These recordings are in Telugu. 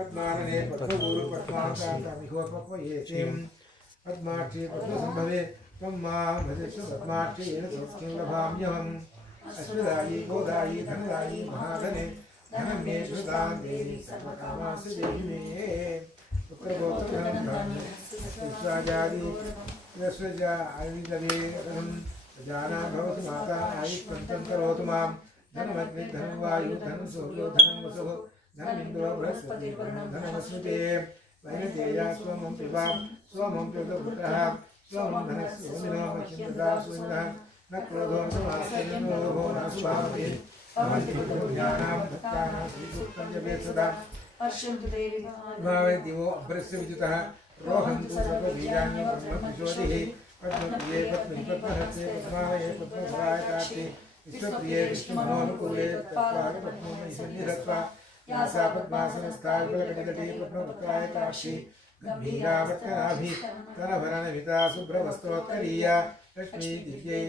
पद्मानने पद्मगुरु पद्माकान्तमिहोत्मपयेतिं पद्माक्षी पद्मसम्भवे त्वं मां भजस्व पद्माक्षी येन सौख्यं लभाम्यहम् अश्वदायी गोदायी धनदायी महाधने धनं मे श्रुतां देवी सर्वकामासु देहि मे पुत्रगोत्रधनं विश्वाजादि यस्वजा आयुर्वेदे जाना भवतु माता आयुष्मन्तं करोतु मां धनमग्नि धनं वायु धनं सूर्यो धनं वसुः धनमिन्द्रो बृहस्पति धनमस्मृते वैनतेया सोमं पिबां सोमं पिबपुत्रः सोमं धनस्य सोमिनो मह्यं ददा सोमिनः न क्रोधो न समाश्चर्यो लोभो न सुभावति भवन्ति पुरुषाणां भक्तानां श्रीसूक्तं जपेत् सदा अर्षन्तु देवी भावे दिवो अभ्रस्य विद्युतः रोहन्तु सर्वबीजानि ब्रह्मविशोधिः पद्मप्रिये पद्महस्ते पद्मालये पद्मभराय कार्ति विश्वप्रिये विष्णुमनोनुकूले तत्त्वाय पद्ममयि सन्निधत्वा या सा पद्मासनस्थाय बलकटिकटी पद्मपुत्राय काक्षी गम्भीरावत्कराभि करभरणविता शुभ्रवस्त्रोत्तरीया लक्ष्मी दिव्यै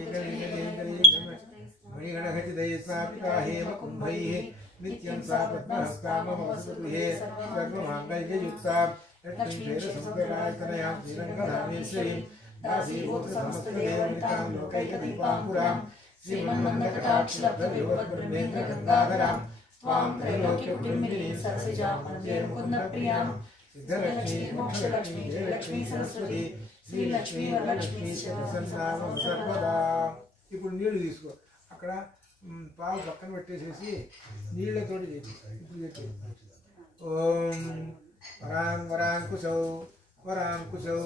मणिगणखचितैः स्थापिता हेमकुम्भैः नित्यं सा पद्महस्ता मम वसतुगृहे सर्वमाङ्गल्ययुक्ता लक्ष्मीशैलसंस्कृतायतनयां श्रीरङ्गधामेश्वरीं दासीभूतसमस्तदेवनितां लोकैकदीपाङ्कुरां श्रीमन्मन्दकटाक्षलब्धविभवद्ब्रह्मेन्द्रगङ्गाधरां स्वां त्रैलोक्यकुटुम्बिनीं सरसिजां वन्दे मुकुन्दप्रियां सिद्धलक्ष्मी मोक्षलक्ष्मी जयलक्ष्मी सरस्वती శ్రీలక్ష్మీ వరలక్ష్మీ శివసన్నామం సర్వదా. ఇప్పుడు నీళ్లు తీసుకో, అక్కడ పాలు పక్కన పెట్టేసేసి నీళ్లతోటి చెప్పి ఇప్పుడు చెప్పి ఓం వరాంకుశౌ వరాంకుశౌ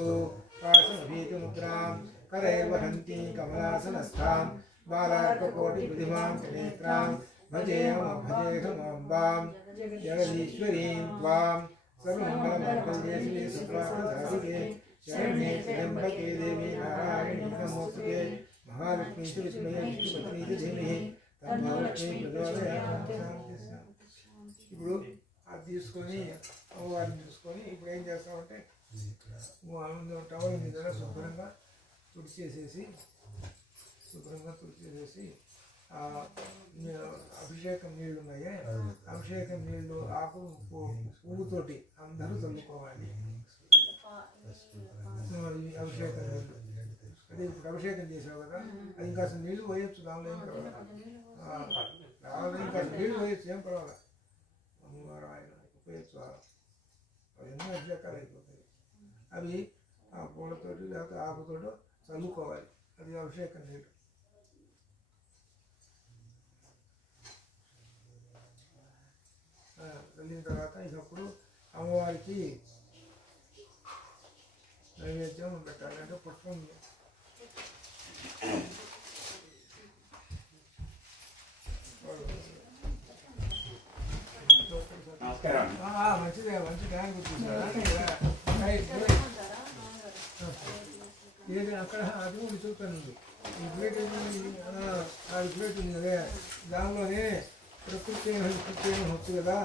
పాశమభీతముద్రాం కరైర్వహంతి కమలాసనస్థాం బాలార్కకోటి ప్రతిమాం త్రినేత్రాం భజేహమభజేహమాంబాం జగదీశ్వరీం త్వాం సర్వమంగళమాంగళ్యే శ్రీ సర్వార్థసాధికే शरण्ये त्र्यंबके देवी नारायणी नमोस्तुते महालक्ष्मी च विष्णुये विष्णुपत्नी च धीमहि तन्नो लक्ष्मी प्रचोदयात्. ఇప్పుడు అది తీసుకొని అమ్మవారిని చూసుకొని ఇప్పుడు ఏం చేస్తామంటే టవల్ మీద శుభ్రంగా తుడిచేసేసి అభిషేకం నీళ్లు ఉన్నాయి, అభిషేకం నీళ్లు ఆకు పువ్వుతోటి అందరూ చల్లుకోవాలి. అభిషేకం నీళ్ళు అదే ఇప్పుడు అభిషేకం చేసావు కదా, అది ఇంకా అసలు నీళ్ళు పోయొచ్చు, దానిలో ఏం పర్వాలేదు, ఇంకా నీళ్ళు పోయొచ్చు, ఏం పర్వాలేదు. అమ్మవారు ఆయన పోయొచ్చు, అవన్నీ అభిషేకాలు అయిపోతాయి. అవి ఆ పూలతోటి లేకపోతే ఆకుతోటి చల్లుకోవాలి, అది అభిషేకం నీళ్ళు. చల్లిన తర్వాత ఇంకప్పుడు అమ్మవారికి నైవేద్యం పెట్టాలి. అంటే పుష్పం మంచిదే, మంచి టైం గుర్తిస్తారా ఏది అక్కడ అది కూడా చూస్తాను. ఈ ప్లేట్ ఆ ప్లేట్ ఉంది కదా, దానిలోనే ప్రకృతి హొచ్చు కదా,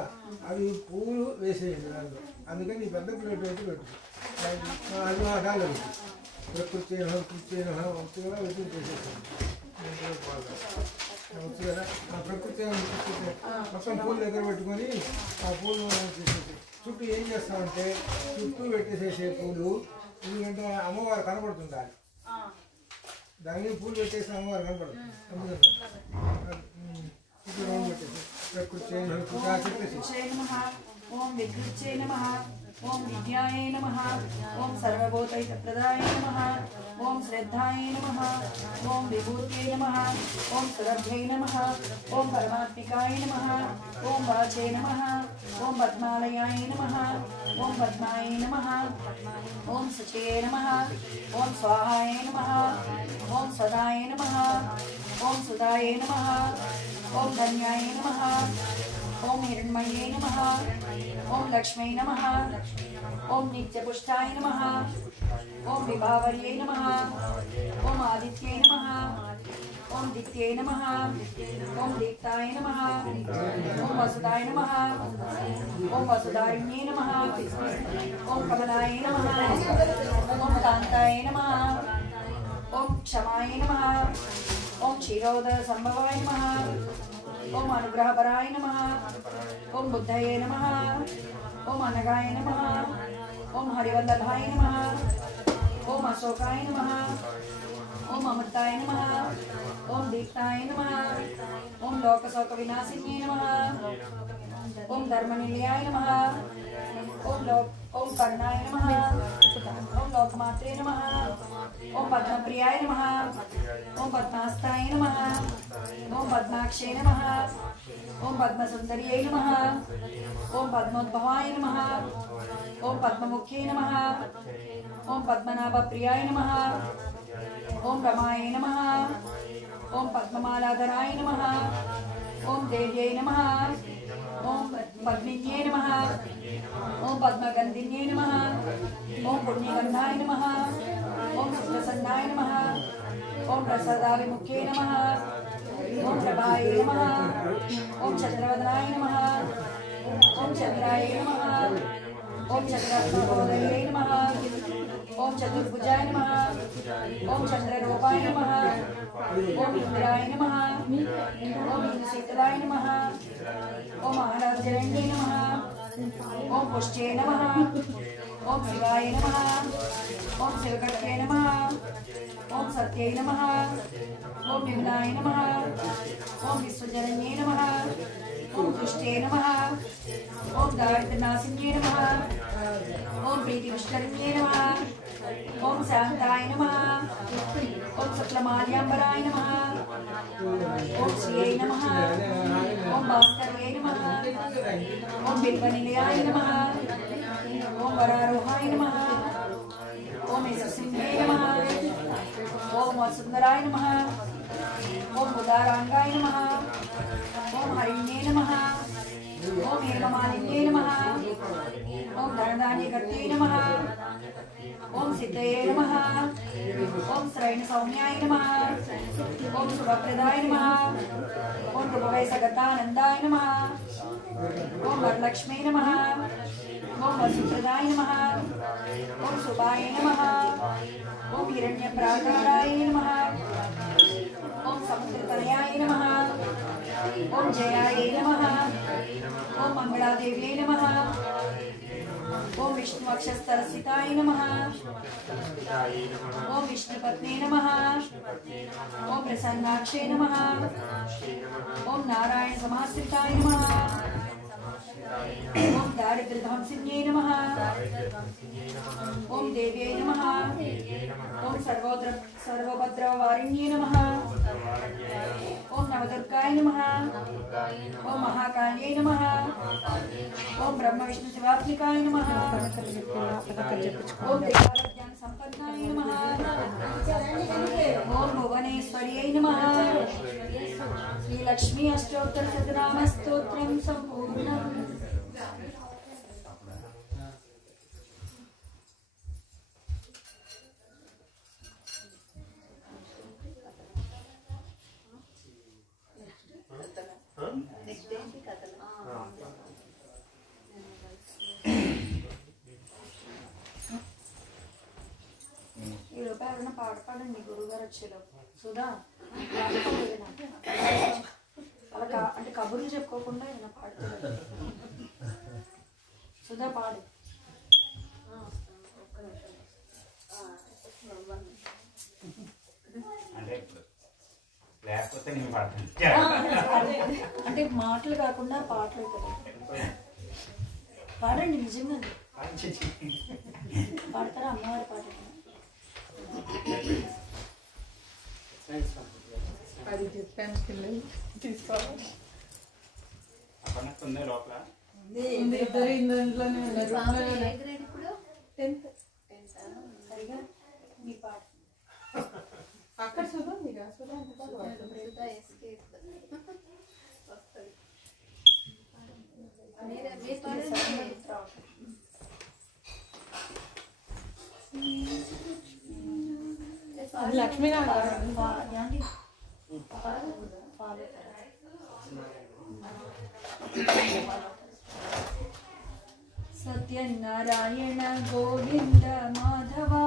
అవి పువ్వులు వేసేయండి దాంట్లో. అందుకని ఈ పెద్ద ప్లేట్ పెట్టి పెట్టు, అది మా కాదు ప్రకృతి హొచ్చు కదా, వెతులు చేసేసాను వచ్చు కదా. ఆ ప్రకృతి మొత్తం పూలు దగ్గర పెట్టుకొని ఆ పూలు చేసేసి చుట్టూ ఏం చేస్తామంటే చుట్టూ పెట్టేసేసే పూలు, ఎందుకంటే అమ్మవారు కనపడుతుండాలి, దాని పూలు పెట్టేసి అమ్మవారు కనపడుతుంది. చుట్టూ రౌండ్ పెట్టేసి ప్రకృతి చెప్పేసి ఓం వికృత్యై నమః, ఓం విద్యాయై నమః, ఓం సర్వభూతైకప్రదాయ నమః, ఓం శ్రద్ధాయై నమః, ఓం విభూత్యై నమః, ఓం సురభ్యై నమః, ఓం పరమాత్మికాయ నమః, ఓం వాచే నమః, ఓం పద్మాలయాయ నమః, ఓం పద్మాయ నమః, ఓం శుచయే నమః, ఓం స్వాహాయ నమః, ఓం సదాయ నమః, ఓం సుదాయ నమః, ఓం ధన్యాయ నమః, ఓం హిరణ్మయే నమః, ఓం లక్ష్మీ నమః, ఓం నిత్యపుష్టాయ నమః, ఓం విభావర్యై నమః, ఓం ఆదిత్యై నమః, ఓం దిత్యై నమః, ఓం దీప్తాయ నమః, ఓం వసుదాయ నమః, ఓం వసుదారిణ్యై నమః, ఓం కమలాయ నమః, ఓం కాంతాయ నమః, ఓం క్షమాయ నమః, ఓం క్షీరోదర సంభవాయ నమః, ఓం అనుగ్రహపరాయ నమః, ఓం బుద్ధయే నమః, ఓం ओम अनगाय नमः ओम हरिवल्लभाय नमः ओम अशोकाय नमः ओम अमृताय नमः ओम दीप्ताय नमः ओम लोकशोक विनाशिन्ये नमः ओम धर्मनिलयाय नमः ओम कर्णाय नमः ओम लोकमात्रे नमः ओम पद्मप्रियाय नमः ओम पद्मास्ताय नमः ओम पद्माक्षे नमः ओम पद्मसुंदर्यै नमः ओम पद्मोद्भवाय नमः ओम पद्ममुख्ये नमः ओम पद्मनाभप्रियाय नमः ओम रमाय नमः ओम पद्ममालाधराय नमः ओम देव्यै नमः ओम पद्मिन्ये नमः ओम पद्मगंधिन्ये नमः ओम पुण्यगंधाय नमः ओम सुप्रसन्नाय नमः ओम प्रसादाभिमुख्ये नमः ओम प्रभाय नमः ओम चंद्रवदनाय नमः ओम चंद्राय नमः ओम चंद्रप्रभोदये नमः ओम चतुर्भुजाय नमः ओम चंद्ररूपाय नमः ओम इंद्राय नमः ओम इंद्रशीतलाय नमः ओम आराध्यरण्ये नमः ओम पुष्टे नमः ओम शिवाय नमः ओम शिवकट्ये नमः ओम सत्यै नमः ओम विमलाय नमः ओम विश्वजनन्ये नमः ओम दुष्टे नमः ओम दारिद्र्यनाशिन्ये नमः ओम प्रीतिविष्टरण्ये नमः ओम शांताय नमः ओम शुक्लमाल्याम्बराय नमः ओम श्रियै नमः ओम भास्कर्यै नमः ओम बिल्वनिलयाय नमः ओम वरारोहाय नमः ओम यशस्विन्ये नमः ओम वसुंधराय नमः ओम उदारांगाय नमः ओम हरिण्ये नमः ओम हेममालिन्ये नमः ओम धनधान्यकर्त्यै नमः ओम सिद्धये नमः ओम श्रैण सौम्याय नमः ओम शुभप्रदाय नमः ओम रूपवैसगतानन्दाय नमः ओम वरलक्ष्मी नमः ओम वसुप्रदाय नमः ओम शुभाय नमः ओम हिरण्यप्राकाराय नमः ओम समुद्रतनयाय नमः ओम जयाय नमः ओम मंगलादेव्यै नमः ओम विष्णुवक्षस्थलस्थिताय नमः ओम विष्णुपत्ने नमः ओम प्रसन्नाक्षे नमः ओम नारायण समाश्रिताय नमः ओम दारिद्र्यध्वंसिन्ये नमः ओम देव्यै नमः ओम सर्वभद्रवारिण्ये नमः ओम नवदुर्गाय नमः ओम महाकाल्यै नमः ओम ब्रह्म विष्णु शिवात्मिकाय नमः ओम त्रिकालज्ञान संपन्नाय नमः ओम भुवनेश्वर्यै नमः श्री लक्ष्मी अष्टोत्तर शतनाम स्तोत्रं संपूर्णम् ఈ లోపల ఎవరైనా పాట పాడండి గురుగారు వచ్చేలో సుధా అలా అంటే కబుర్లు చెప్పుకోకుండా ఏమైనా పాడుతుంది సుధా పాడు అంటే మాటలు కాకుండా పాటలు కదా పాడండి నిజంగా పాడతారా అమ్మవారి పాట అది చెప్పాను పిల్లలు తీసుకోవాలి లోపల ఇద్దరు ఇందులోనే ఉన్నారు సరిగా మీ పాట అక్కడ చూడండి లక్ష్మీనారాయణ सत्यनारायण गोविंद माधवा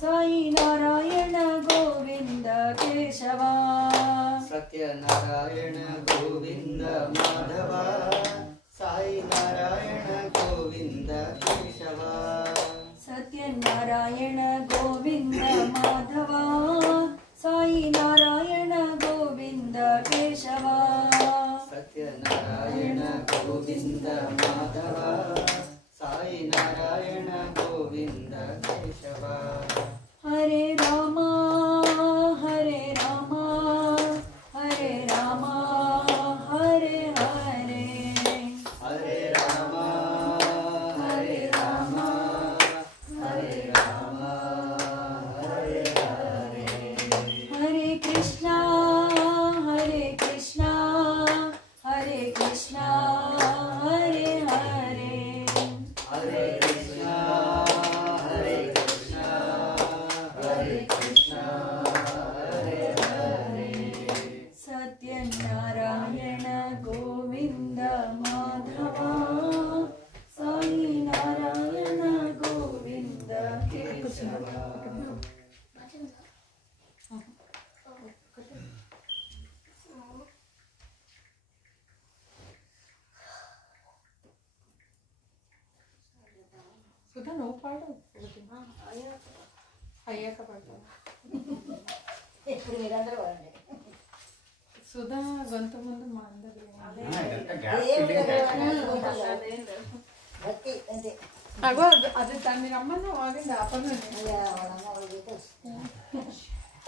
साई नारायण गोविंद केशवा सत्यनारायण गोविंद माधवा साई नारायण गोविंद नारायण गोविंद माधवा साई नारायण गोविंद केशवा सत्यनारायण गोविंद माधवा साई नारायण गोविंद केशवा हरे रामा हरे रामा हरे रामा हरे हरे हरे रामा हरे रामा हरे रामा हरे हरे हरे कृष्णा हरे कृष्णा हरे कृष्णा हरे हरे हरे कृष्णा हरे कृष्णा हरे कृष्णा हरे हरे सत्यनारायण गोविंद माधवा साई नारायण गोविंद केशवा సుధా నువ్వు పాడు అయ్యాక పాడతావు ఇప్పుడు మీరందరూ వాడండి సుధా గొంతు ముందు మా అందరి భక్తి అంతే అగో అది దాన్ని రమ్మన్నా ఆగండి ఆపండి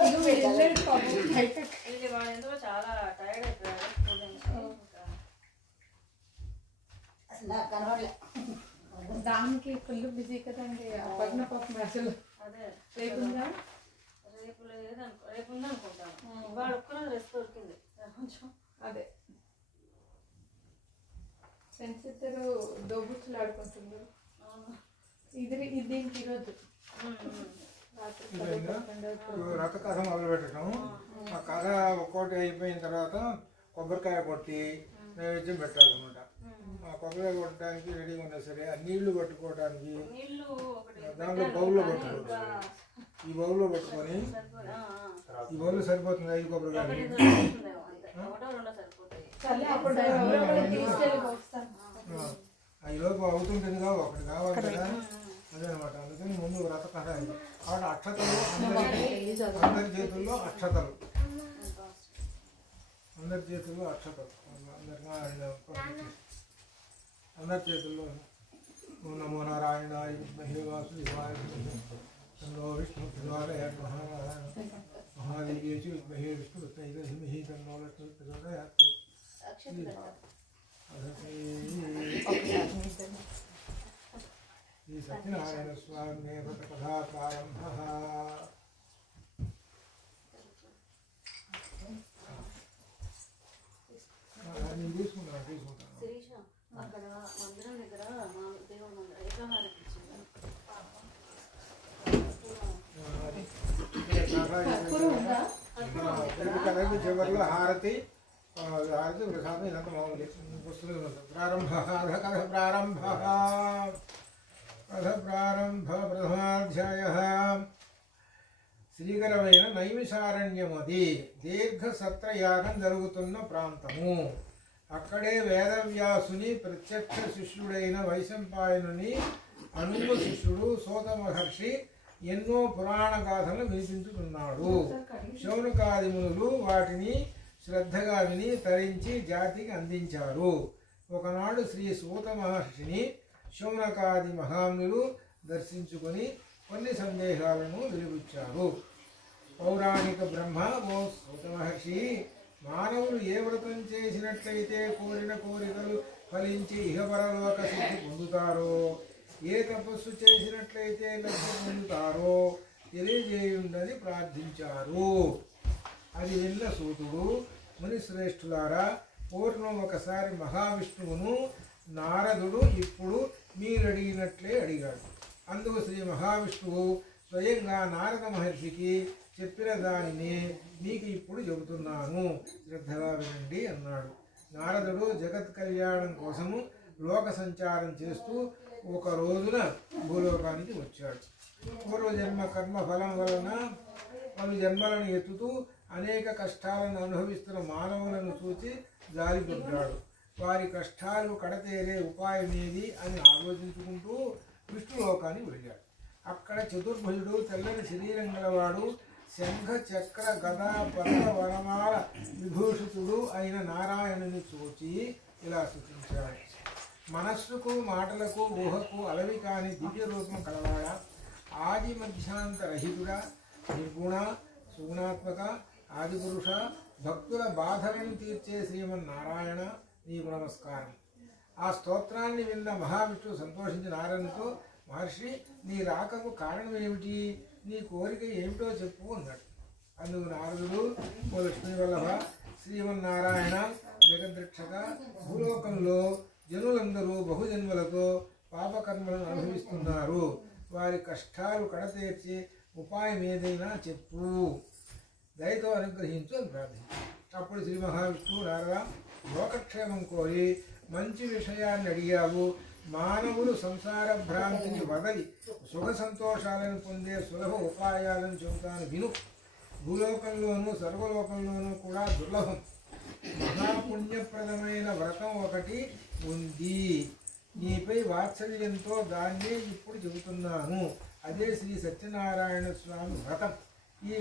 ఇది వెళ్ళాడు పాపం బయటకు. ఇది వాడేందుకు చాలా టైర్డ్ అయిపోయాడు అసలు నాకు కనబడలే దానికి ఫుల్ బిజీ కదండి అపర్ణ పాపం అసలు అదే రేపు ఉందా రేపు లేదనుకో రేపు ఉందనుకుంటాను ఇవాళ ఒక్కరోజు రెస్ట్ దొరికింది కొంచెం అదే ఫ్రెండ్స్ ఇద్దరు దోబుచ్చులు ఆడుకుంటున్నారు ఇది దీనికి ఈరోజు రాత్రి రథ కథ మొదలు పెట్టడం ఆ కథ ఒక్కోటి అయిపోయిన తర్వాత కొబ్బరికాయ కొట్టి నైవేద్యం పెట్టాలన్నమాట ఆ కొబ్బరికాయ కొట్టడానికి రెడీగా ఉన్నా సరే ఆ నీళ్లు పట్టుకోవడానికి నీళ్ళు ఒకటి దాంట్లో బౌల్లో పట్టుకోవచ్చు ఈ బౌల్లో పట్టుకొని ఈ బౌల్లో సరిపోతుంది 5 కొబ్బరికాయలు ఒకటో రెండో సరిపోతాయి అప్పుడు తీసుకెళ్ళి పోస్తాను ఈ లోపు అవుతుంటుందిగా ఒకటి కావాలి కదా అదనమాట అందుకని ముందు వ్రత కథ ఇది కాబట్టి అక్షతలు అందరి చేతుల్లో అక్షతలు అందరి చేతుల్లో అక్షతలు అందరి చేతుల్లో నమో నారాయణాయ విద్మహే వాసుదేవాయ తన్నో విష్ణు ప్రచోదయాత్ మహాదేవ్యై చ విద్మహే విష్ణుపత్న్యై ధీమహి తన్నో లక్ష్మీ ప్రచోదయాత్ శ్రీ సత్యనారాయణ స్వామి వ్రత కథా ప్రారంభ నేను తీసుకుంటాను శిరీష అక్కడ మందిరం దగ్గర మా దేవుడు మందిరం ఏకాహారం కథకి చివరిలో హారతి హారతి ప్రసాదం ఇదంతా మామూలు పుస్తకం ప్రారంభ కథ ప్రారంభ కథ ప్రారంభ ప్రథమాధ్యాయ శ్రీకరమైన నైమిషారణ్యమది దీర్ఘ సత్రయాగం జరుగుతున్న ప్రాంతము అక్కడే వేదవ్యాసుని ప్రత్యక్ష శిష్యుడైన వైశంపాయనుని అనుంగు శిష్యుడు సూత మహర్షి ఎన్నో పురాణ గాథలు వినిపించుతున్నాడు శౌనకాది మునులు వాటిని శ్రద్ధగా విని తరించి జాతికి అందించారు ఒకనాడు శ్రీ సూత మహర్షిని శౌనకాది మహామునులు దర్శించుకొని కొన్ని సందేహాలను వెలుగుచ్చారు పౌరాణిక బ్రహ్మ ఓ సూత మహర్షి మానవులు ఏ వ్రతం చేసినట్లయితే కోరిన కోరికలు ఫలించి ఇహపరలోక సిద్ధి పొందుతారో ఏ తపస్సు చేసినట్లయితే లక్ష్యం పొందుతారో తెలియజేయుండని ప్రార్థించారు అది విన్న సూతుడు మునిశ్రేష్ఠులారా పూర్వం ఒకసారి మహావిష్ణువును నారదుడు ఇప్పుడు మీరు అడిగినట్లే అడిగాడు అందుకు శ్రీ మహావిష్ణువు స్వయంగా నారద మహర్షికి చెప్పిన దానిని మీకు ఇప్పుడు చెబుతున్నాను శ్రద్ధగా వినండి అన్నాడు నారదుడు జగత్ కళ్యాణం కోసము లోక సంచారం చేస్తూ ఒక రోజున భూలోకానికి వచ్చాడు పూర్వజన్మ కర్మ ఫలం వలన పలు జన్మలను ఎత్తుతూ అనేక కష్టాలను అనుభవిస్తున్న మానవులను చూసి జాలిపడ్డాడు వారి కష్టాలు కడతేరే ఉపాయం ఏది అని ఆలోచించుకుంటూ విష్ణులోకానికి వెళ్ళాడు అక్కడ చతుర్భుజుడు తెల్లని శరీరం గలవాడు శంఖ చక్ర గదా పద్మ వనమాల విభూషితుడు అయిన నారాయణుని చూచి ఇలా సూచించాడు. మనస్సుకు మాటలకు ఊహకు అలవి కాని దివ్య రూపం కలవాడా, ఆది మధ్యాంతరహితుడా, నిర్గుణ సుగుణాత్మక ఆదిపురుష, భక్తుల బాధలను తీర్చే శ్రీమన్నారాయణ నీకు నమస్కారం. ఆ స్తోత్రాన్ని విన్న మహావిష్ణువు సంతోషించిన నారాయణతో, మహర్షి నీ రాకకు కారణం ఏమిటి, నీ కోరిక ఏమిటో చెప్పు అన్నాడు. అందుకు నారదుడు, ఓ లక్ష్మీ వల్లభ, శ్రీమన్నారాయణ జగద్రక్షక, భూలోకంలో జనులందరూ బహుజన్మలతో పాపకర్మలను అనుభవిస్తున్నారు. వారి కష్టాలు కడతీర్చి ఉపాయం ఏదైనా చెప్పు, దయతో అనుగ్రహించు అని ప్రార్థించారు. అప్పుడు శ్రీ మహావిష్ణువు నారద, లోకక్షేమం కోరి మంచి విషయాన్ని అడిగావు. మానవులు సంసార భ్రాంతిని వదలి సుఖ సంతోషాలను పొందే సులభ ఉపాయాలను చెబుతాను విను. భూలోకంలోనూ సర్వలోకంలోనూ కూడా దుర్లభం మహాపుణ్యప్రదమైన వ్రతం ఒకటి ఉంది. నీపై వాత్సల్యంతో దాన్నే ఇప్పుడు చెబుతున్నాను. అదే శ్రీ సత్యనారాయణ స్వామి వ్రతం. ఈ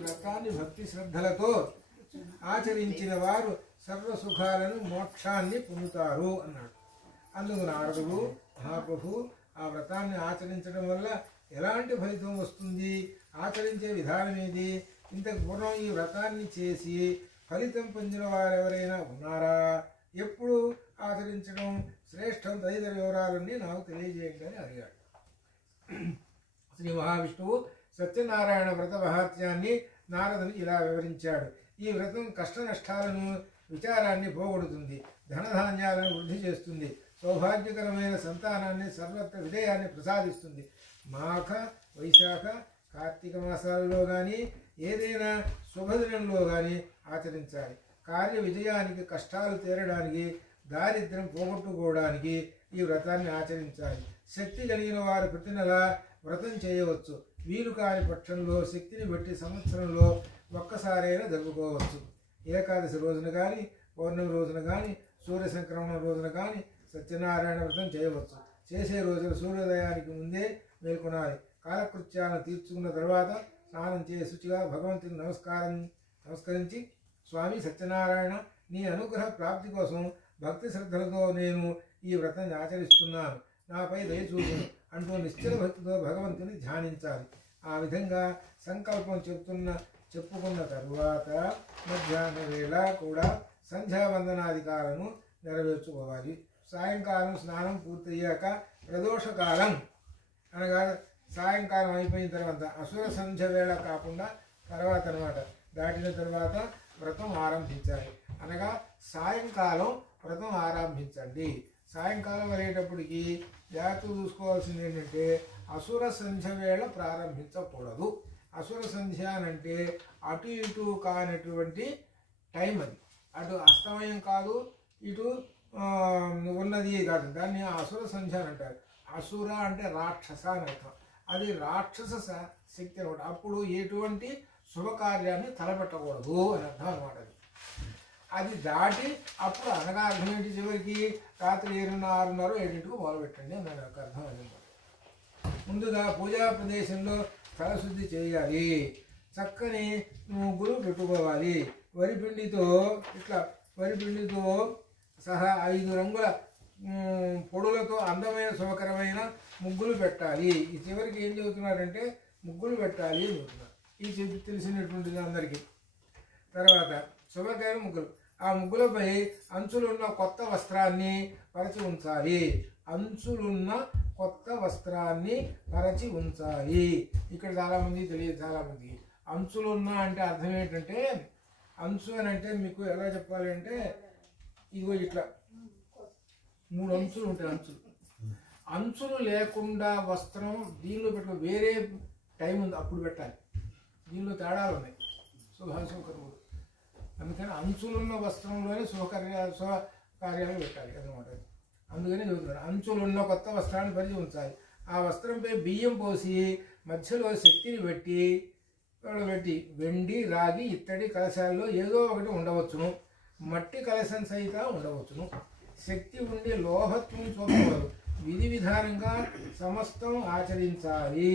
వ్రతాన్ని భక్తి శ్రద్ధలతో ఆచరించిన వారు సర్వ సుఖాలను మోక్షాన్ని పొందుతారు అన్నాడు. అందుకు నారదుడు, మహాప్రభు ఆ వ్రతాన్ని ఆచరించడం వల్ల ఎలాంటి ఫలితం వస్తుంది, ఆచరించే విధానం ఏది, ఇంతకు పూర్వం ఈ వ్రతాన్ని చేసి ఫలితం పొందిన వారెవరైనా ఉన్నారా, ఎప్పుడు ఆచరించడం శ్రేష్టం, తదితర వివరాలన్నీ నాకు తెలియజేయండి అని అడిగాడు. శ్రీ మహావిష్ణువు సత్యనారాయణ వ్రత మహాత్మ్యాన్ని నారదుని ఇలా వివరించాడు. ఈ వ్రతం కష్ట నష్టాలను విచారాన్ని పోగొడుతుంది, ధనధాన్యాలను వృద్ధి చేస్తుంది, సౌభాగ్యకరమైన సంతానాన్ని సర్వత్ర విజయాన్ని ప్రసాదిస్తుంది. మాఘ వైశాఖ కార్తీక మాసాలలో కానీ ఏదైనా శుభదినంలో కానీ ఆచరించాలి. కార్య విజయానికి, కష్టాలు తీరడానికి, దారిద్ర్యం పోగొట్టుకోవడానికి ఈ వ్రతాన్ని ఆచరించాలి. శక్తి కలిగిన వారు ప్రతి నెల వ్రతం చేయవచ్చు. వీలు కాని పక్షంలో శక్తిని బట్టి సంవత్సరంలో ఒక్కసారైనా జరుపుకోవచ్చు. ఏకాదశి రోజున కానీ, పౌర్ణమి రోజున కానీ, సూర్య సంక్రమణ రోజున కానీ సత్యనారాయణ వ్రతం చేయవచ్చు. చేసే రోజున సూర్యోదయానికి ముందే మేల్కొనాలి. కాలకృత్యాలను తీర్చుకున్న తర్వాత స్నానం చేసి శుచిగా భగవంతుని నమస్కరించి, స్వామి సత్యనారాయణ, నీ అనుగ్రహ ప్రాప్తి కోసం భక్తి శ్రద్ధలతో నేను ఈ వ్రతాన్ని ఆచరిస్తున్నాను, నాపై దయచూపు అంటూ నిశ్చల భక్తితో భగవంతుని ధ్యానించాలి. ఆ విధంగా సంకల్పం చెప్పుకున్న తరువాత మధ్యాహ్న వేళ కూడా సంధ్యావందనాధికాలను నెరవేర్చుకోవాలి. సాయంకాలం స్నానం పూర్తయ్యాక ప్రదోషకాలం అనగా సాయంకాలం అయిపోయిన తర్వాత, అసుర సంధ్య వేళ కాకుండా తర్వాత అనమాట, దాటిన తర్వాత వ్రతం ఆరంభించాలి. అనగా సాయంకాలం వ్రతం ఆరంభించండి. సాయంకాలం వెళ్ళేటప్పటికి జాగ్రత్త చూసుకోవాల్సింది ఏంటంటే, అసుర సంధ్య వేళ ప్రారంభించకూడదు. అసుర సంధ్య అంటే అటు ఇటు కానటువంటి టైం అది. అటు అస్తమయం కాదు, ఇటు ఉన్నది కాదు. దాన్ని అసుర సంధ్య అని అంటారు. అసుర అంటే రాక్షస అని అర్థం. అది రాక్షస శక్తి అనమాట. అప్పుడు ఎటువంటి శుభకార్యాన్ని తలపెట్టకూడదు అని అర్థం అనమాట. అది దాటి అప్పుడు అనగా అర్థం ఏంటి, చివరికి రాత్రి 6:30 7 మొదలుపెట్టండి అని నాకు అర్థం అయింది. ముందుగా పూజా ప్రదేశంలో స్థలశుద్ధి చేయాలి. చక్కని ముగ్గులు పెట్టుకోవాలి. వరిపిండితో సహా 5 రంగుల పొడులతో అందమైన శుభకరమైన ముగ్గులు పెట్టాలి. ఈ చివరికి ఏం చెబుతున్నారంటే ముగ్గులు పెట్టాలి అని చెబుతున్నారు. ఇది తెలిసినటువంటిది అందరికీ. తర్వాత శుభకరమైన ముగ్గులు, ఆ ముగ్గులపై అంచులున్న కొత్త వస్త్రాన్ని పరచి ఉంచాలి. అంచులున్న కొత్త వస్త్రాన్ని పరచి ఉంచాలి. ఇక్కడ చాలామంది తెలియదు. చాలామందికి అంచులున్న అంటే అర్థం ఏంటంటే, అంచు అని అంటే మీకు ఎలా చెప్పాలి అంటే, ఇగో ఇట్లా 3 అంచులు ఉంటాయి. అంచులు లేకుండా వస్త్రం దీనిలో పెట్టుకో, వేరే టైం ఉంది అప్పుడు పెట్టాలి. దీనిలో తేడాలు ఉన్నాయి, శుభాశుభకరములు. అందుకని అంచులున్న వస్త్రంలోనే శుభకార్యాలు పెట్టాలి అన్నమాట. అందుకని చెబుతున్నారు, అంచులున్న కొత్త వస్త్రాన్ని పరిచి ఉంచాలి. ఆ వస్త్రంపై బియ్యం పోసి మధ్యలో శక్తిని పెట్టి వెండి, రాగి, ఇత్తడి కలశాల్లో ఏదో ఒకటి ఉండవచ్చును. మట్టి కలశం సహితం ఉండవచ్చును. శక్తి ఉండి లోహత్వం చూపవారు విధి విధానంగా సమస్తం ఆచరించాలి.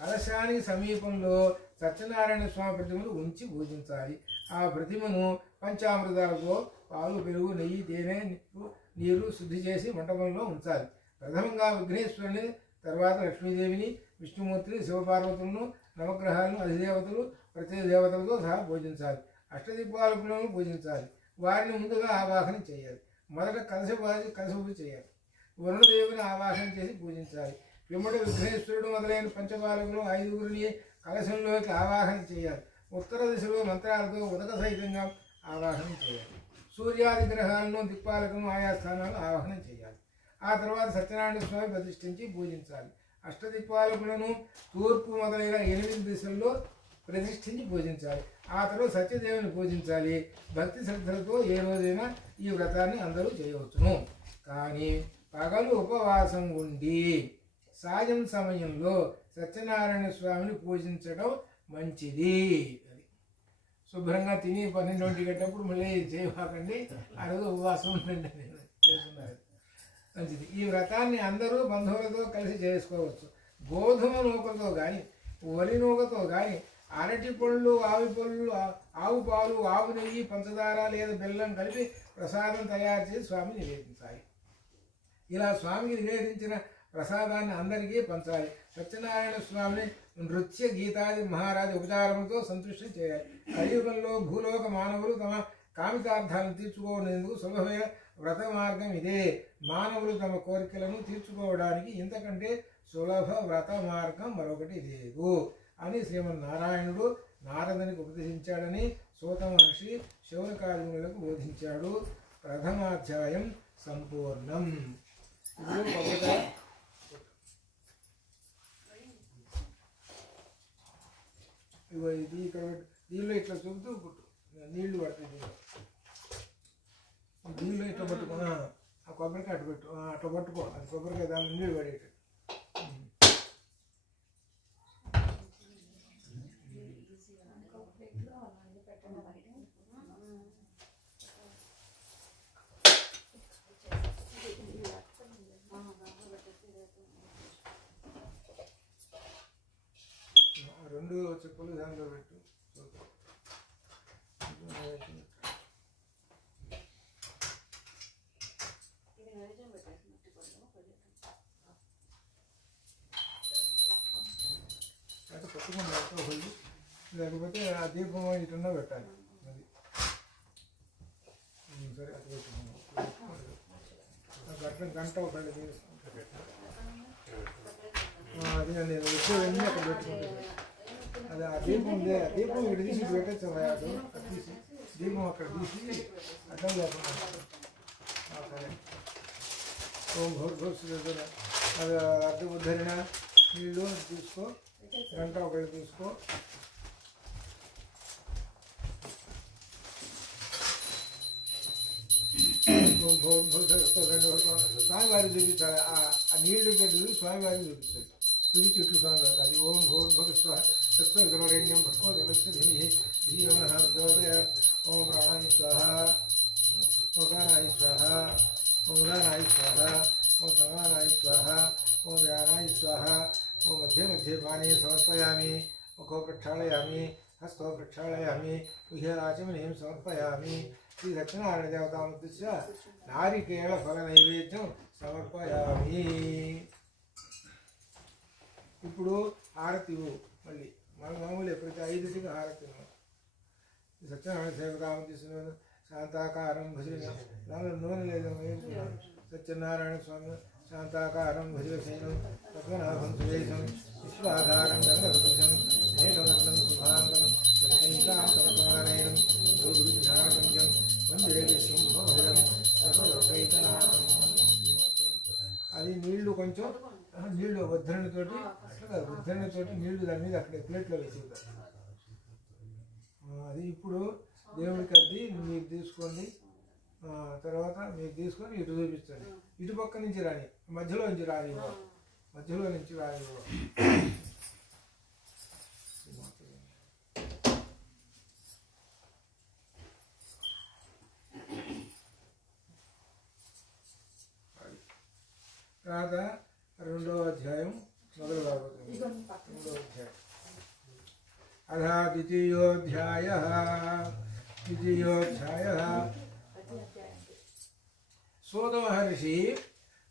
కలశానికి సమీపంలో సత్యనారాయణ స్వామి ప్రతిమను ఉంచి పూజించాలి. ఆ ప్రతిమను పంచామృతాలతో పాలు, పెరుగు, నెయ్యి, తేనె, నీరు శుద్ధి చేసి మంటపంలో ఉంచాలి. ప్రథమంగా విఘ్నేశ్వరుని, తర్వాత లక్ష్మీదేవిని, విష్ణుమూర్తిని, శివపార్వతులను, నవగ్రహాలను, అధిదేవతలు, ప్రత్యేక దేవతలతో సహా పూజించాలి. అష్టదిక్పాలకులను పూజించాలి. వారిని ముందుగా ఆవాహన చేయాలి. మొదట కలశపు చేయాలి. వరుణదేవిని ఆవాహన చేసి పూజించాలి. పిమ్మట విఘ్నేశ్వరుడు మొదలైన పంచపాలకులు 5గురిని కలశంలోకి ఆవాహన చేయాలి. ఉత్తర దిశలో మంత్రాలతో ఉదక సహితంగా ఆవాహన చేయాలి. సూర్యాది గ్రహాలను, దిక్పాలకులను ఆయా స్థానాలు ఆవాహన చేయాలి. ఆ తర్వాత సత్యనారాయణ స్వామి ప్రతిష్ఠించి పూజించాలి. అష్టదిక్పాలకులను తూర్పు మొదలైన 8 దిశల్లో ప్రతిష్ఠించి పూజించాలి. ఆ తర్వాత సత్యదేవుని పూజించాలి. భక్తి శ్రద్ధలతో ఏ రోజైనా ఈ వ్రతాన్ని అందరూ చేయవచ్చును. కానీ పగలు ఉపవాసం ఉండి సాయం సమయంలో సత్యనారాయణ స్వామిని పూజించడం మంచిది. అది శుభ్రంగా తిని 12 గంటప్పుడు మళ్ళీ చేయకండి, ఆ రోజు ఉపవాసం ఉండండి చేస్తున్నారు. మంచిది. ఈ వ్రతాన్ని అందరూ బంధువులతో కలిసి చేసుకోవచ్చు. గోధుమ నూకతో కానీ, వరి నూకతో కానీ, అరటి పళ్ళు, ఆవు పళ్ళు, ఆవు పాలు, ఆవు నెయ్యి, పంచదార లేదా బెల్లం కలిపి ప్రసాదం తయారు చేసి స్వామిని నివేదించాలి. ఇలా స్వామికి నివేదించిన ప్రసాదాన్ని అందరికీ పంచాలి. సత్యనారాయణ స్వామిని నృత్య, గీతాది, మహారాజు ఉపచారములతో సంతృష్టి చేయాలి. కలియుగంలో భూలోక మానవులు తమ కామితార్థాలను తీర్చుకోనేందుకు సులభమైన వ్రత మార్గం ఇదే. మానవులు తమ కోరికలను తీర్చుకోవడానికి ఇంతకంటే సులభ వ్రత మార్గం మరొకటి లేదు అని శ్రీమన్నారాయణుడు నారదునికి ఉపదేశించాడని సూత మహర్షి శౌనకాదిములకు బోధించాడు. ప్రథమాధ్యాయం సంపూర్ణం. ఇప్పుడు ఇది ఇక్కడ దీనిలో ఇట్లా చూపుతూ పుట్టు నీళ్లు పడుతుంది. దీనిలో ఇట్లా పట్టుకున్నా ఆ కొబ్బరికాయ అటు పెట్టు, అట్లా పట్టుకో, అది కొబ్బరికాయ దాని నీళ్ళు పడేట. రెండు చెప్పులు దానిలో పెట్టు. అయితే కొట్టుకుని ఒకళ్ళు, లేకపోతే ఆ దీపం ఇటున్నా పెట్టాలి. అది సరే, అటు పెట్టుకున్నాం. గంట ఒకళ్ళు అది నేను ఎక్కువ వెళ్ళి అక్కడ పెట్టుకుంటాను. అది ఆ దీపం ఉంది, ఆ దీపం ఇటు తీసి ఇటు పెట్టచ్చు. అది తీసి దీపం అక్కడ తీసి అడ్డం లేకుండా సరే. ఓం భూర్భువస్సుః. అది అడ్డు ఉద్ధరణ నీళ్ళు తీసుకో, గంట ఒకళ్ళు తీసుకో. ఓం భూర్భువస్సుః. స్వామివారికి చూపించాలి. ఆ నీళ్ళు పెట్టు స్వామివారికి చూపించాలి. చూపించి ఇట్లు స్వామివారు అది ఓం భూర్భువస్సుః తత్సవితుర్వరేణ్యం భర్గో దేవస్య ధీమహి ధియో నః ప్రచోదయాత్. ఓం ప్రాణాయ స్వాహా, ఓం ప్రాణాయ స్వాహా, ఓం ఉదానాయ స్వాహా, ఓం సమానాయ స్వాహా, ఓం వ్యానాయ స్వాహా. ఓం మధ్య మధ్య పానే సమర్పయామి, ముఖో ప్రక్షాళయామి, హస్తో ప్రక్షాళయామి, గుహ్యరాచమనీయం సమర్పయామి. శ్రీ సత్యనారాయణ దేవతాముద్దిశ్య నారికేళ ఫల నైవేద్యం సమర్పయామి. ఇప్పుడు హారతి మళ్ళీ మామూలు ఎప్పుడైతే 5కి హారతి సత్యనారాయణ దేవతాముద్దిశ్య శాంతాకారం భజన, దానిలో నూనె లేదు. సత్యనారాయణ స్వామి శాంతాకారం భజనశైనం పద్మనాభం సురేశం విశ్వాధారం గంగసదృశం మేఘవర్ణం శుభాంగం లక్ష్మీకాంతనారాయణం యోగిధారగంజం వందే విష్ణుభోధరం సర్వలోకైకనాథం. అది నీళ్లు కొంచెం నీళ్లు ఉద్ధరణతోటి నీళ్లు దాని మీద అక్కడ ప్లేట్లో వేసేస్తారు. అది ఇప్పుడు దేవుడికి అద్ది మీరు తీసుకోండి. తర్వాత మీరు తీసుకొని ఇటు చూపిస్తుంది. ఇటు పక్క నుంచి రాని, మధ్యలో నుంచి రాని, మధ్యలో నుంచి రాని. తర్వాత రెండో అధ్యాయం మొదలు కాబోతుంది. మూడో అధ్యాయం. అథ ద్వితీయోధ్యాయః. సూత మహర్షి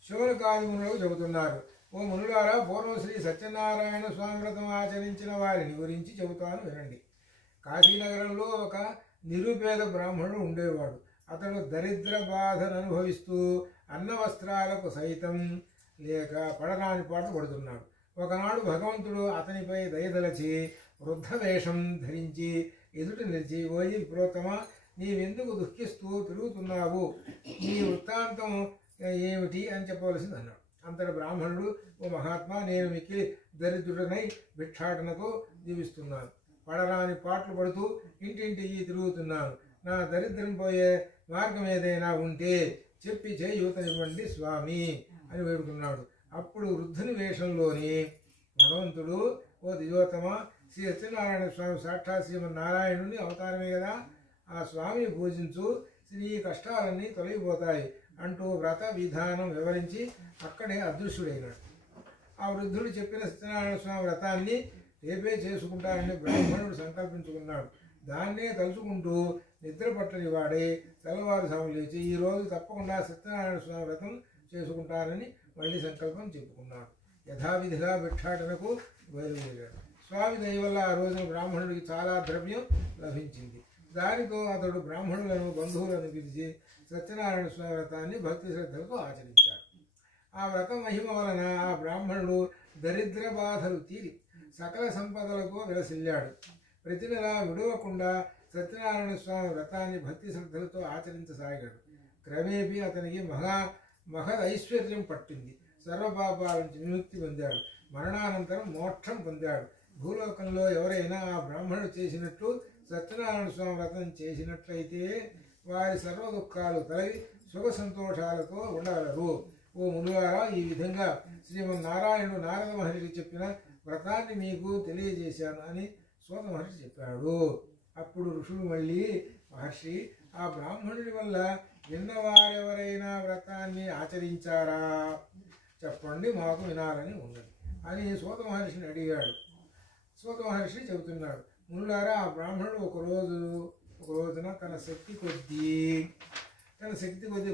శౌనకాది మునులకు చెబుతున్నారు. ఓ మునులారా, పూర్వం శ్రీ సత్యనారాయణ స్వామి వ్రతం ఆచరించిన వారిని గురించి చెబుతాను వినండి. కాశీనగరంలో ఒక నిరుపేద బ్రాహ్మణుడు ఉండేవాడు. అతడు దరిద్ర బాధను అనుభవిస్తూ అన్న వస్త్రాలకు సైతం లేక పడరాని పాటు పడుతున్నాడు. ఒకనాడు భగవంతుడు అతనిపై దయదలచి వృద్ధ వేషం ధరించి ఎదుట నిలిచి, ఓయి విప్రోత్తమా, నీవెందుకు దుఃఖిస్తూ తిరుగుతున్నావు? నీ వృత్తాంతం ఏమిటి అని చెప్పవలసింది అన్నాడు. అంతటి బ్రాహ్మణుడు, ఓ మహాత్మా, నేను మిక్కిలి దరిద్రుడనై భిక్షాటనతో జీవిస్తున్నాను. పడరాని పాటలు పడుతూ ఇంటింటికి తిరుగుతున్నాను. నా దరిద్రం పోయే మార్గం ఏదైనా ఉంటే చెప్పి చేయూతనివ్వండి స్వామి అని వేడుకున్నాడు. అప్పుడు వృద్ధుని వేషంలోని భగవంతుడు, ఓ దిజోత్తమ, శ్రీ సత్యనారాయణ స్వామి సాక్షాత్ శ్రీమన్నారాయణుని అవతారమే కదా, ఆ స్వామిని పూజించు, నీ కష్టాలన్నీ తొలగిపోతాయి అంటూ వ్రత విధానం వివరించి అక్కడే అదృశ్యుడైనాడు. ఆ వృద్ధుడు చెప్పిన సత్యనారాయణ స్వామి వ్రతాన్ని రేపే చేసుకుంటానని బ్రాహ్మణుడు సంకల్పించుకున్నాడు. దాన్నే తలుచుకుంటూ నిద్ర పట్టని వాడే తెల్లవారుజాము లేచి ఈరోజు తప్పకుండా సత్యనారాయణ స్వామి వ్రతం చేసుకుంటానని మళ్ళీ సంకల్పం చెప్పుకున్నాడు. యథావిధిగా భిక్షాటనకు బయలుదేరాడు. స్వామి దయ వల్ల ఆ రోజున బ్రాహ్మణుడికి చాలా ద్రవ్యం లభించింది. దానితో అతడు బ్రాహ్మణులను బంధువులను పిలిచి సత్యనారాయణ స్వామి వ్రతాన్ని భక్తి శ్రద్ధలతో ఆచరించాడు. ఆ వ్రత మహిమ వలన ఆ బ్రాహ్మణుడు దరిద్ర బాధలు తీరి సకల సంపదలతో విలసిల్లాడు. ప్రతి నెల విడవకుండా సత్యనారాయణ స్వామి వ్రతాన్ని భక్తి శ్రద్ధలతో ఆచరించసాగాడు. క్రమేపీ అతనికి మహద్ ఐశ్వర్యం పట్టింది. సర్వపాపాల నుంచి విముక్తి పొందాడు. మరణానంతరం మోక్షం పొందాడు. భూలోకంలో ఎవరైనా ఆ బ్రాహ్మణుడు చేసినట్లు సత్యనారాయణ స్వామి వ్రతం చేసినట్లయితే వారి సర్వ దుఃఖాలు తొలగి సుఖ సంతోషాలతో ఉండగలరు. ఓ మునులారా, ఈ విధంగా శ్రీమన్నారాయణుడు నారద మహర్షికి చెప్పిన వ్రతాన్ని మీకు తెలియజేశాను అని సూత మహర్షి చెప్పాడు. అప్పుడు ఋషులు మళ్ళీ, మహర్షి, ఆ బ్రాహ్మణుడి వల్ల విన్నవారెవరైనా వ్రతాన్ని ఆచరించారా? చెప్పండి, మాకు వినాలని ఉన్నది అని సూత మహర్షిని అడిగాడు. సూత మహర్షి చెబుతున్నాడు, మునులారా, ఆ బ్రాహ్మణుడు ఒక రోజున తన శక్తి కొద్దీ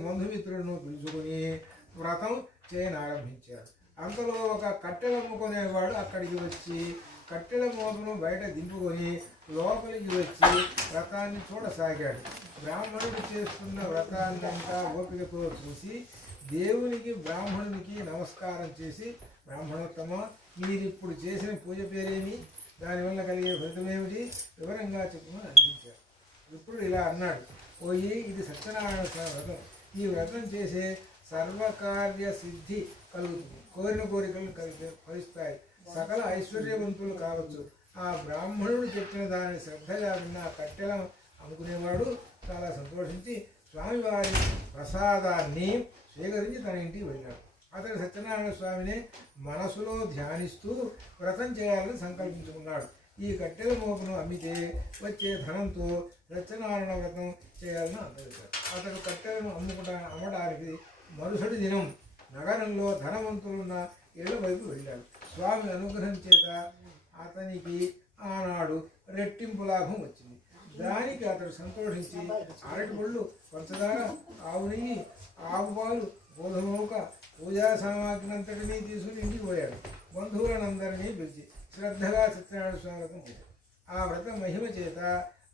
బంధుమిత్రులను పిలుచుకుని వ్రతం చేయనారంభించాడు. అంతలో ఒక కట్టెల అమ్ముకునేవాడు అక్కడికి వచ్చి కట్టెల మోపును బయట దింపుకొని లోపలికి వచ్చి వ్రతాన్ని చూడసాగాడు. బ్రాహ్మణుడు చేస్తున్న వ్రతాన్నంతా ఓపికతో చూసి దేవునికి బ్రాహ్మణునికి నమస్కారం చేసి, బ్రాహ్మణోత్తమ, మీరిప్పుడు చేసిన పూజ పేరేమి? దానివల్ల కలిగే ఫలితమేమిటి? వివరంగా చెప్పమని అందించారు. ఇప్పుడు ఇలా అన్నాడు, ఓయి, ఇది సత్యనారాయణ స్వామి వ్రతం. ఈ వ్రతం చేసే సర్వకార్య సిద్ధి కలుగుతుంది. కోరిన కోరికలు ఫలిస్తాయి. సకల ఐశ్వర్యవంతులు కావచ్చు. ఆ బ్రాహ్మణుడు చెప్పిన దాని శ్రద్ధగా విన్న ఆ కట్టెల అమ్ముకునేవాడు చాలా సంతోషించి స్వామివారి ప్రసాదాన్ని స్వీకరించి తన ఇంటికి వెళ్ళాడు. అతడు సత్యనారాయణ స్వామిని మనసులో ధ్యానిస్తూ వ్రతం చేయాలని సంకల్పించుకున్నాడు. ఈ కట్టెల మోపును అమ్మితే వచ్చే ధనంతో సత్యనారాయణ వ్రతం చేయాలని అనుకుంటాడు. అతడు కట్టెలను అమ్మడానికి మరుసటి దినం నగరంలో ధనవంతులున్న ఇళ్ల వైపు వెళ్ళాడు. స్వామి అనుగ్రహం చేత అతనికి ఆనాడు రెట్టింపు లాభం వచ్చింది. దానికి అతడు సంతోషించి అరటిపళ్ళు, పంచదార, ఆవు నెయ్యి, ఆవు పాలు, గోధుమౌక, పూజా సామాగ్రినంతటినీ తీసుకుని ఇంటికి పోయాడు. బంధువులనందరినీ పిలిచి శ్రద్ధగా సత్యనారాయణ స్వామి వ్రతం చేశాడు. ఆ వ్రత మహిమ చేత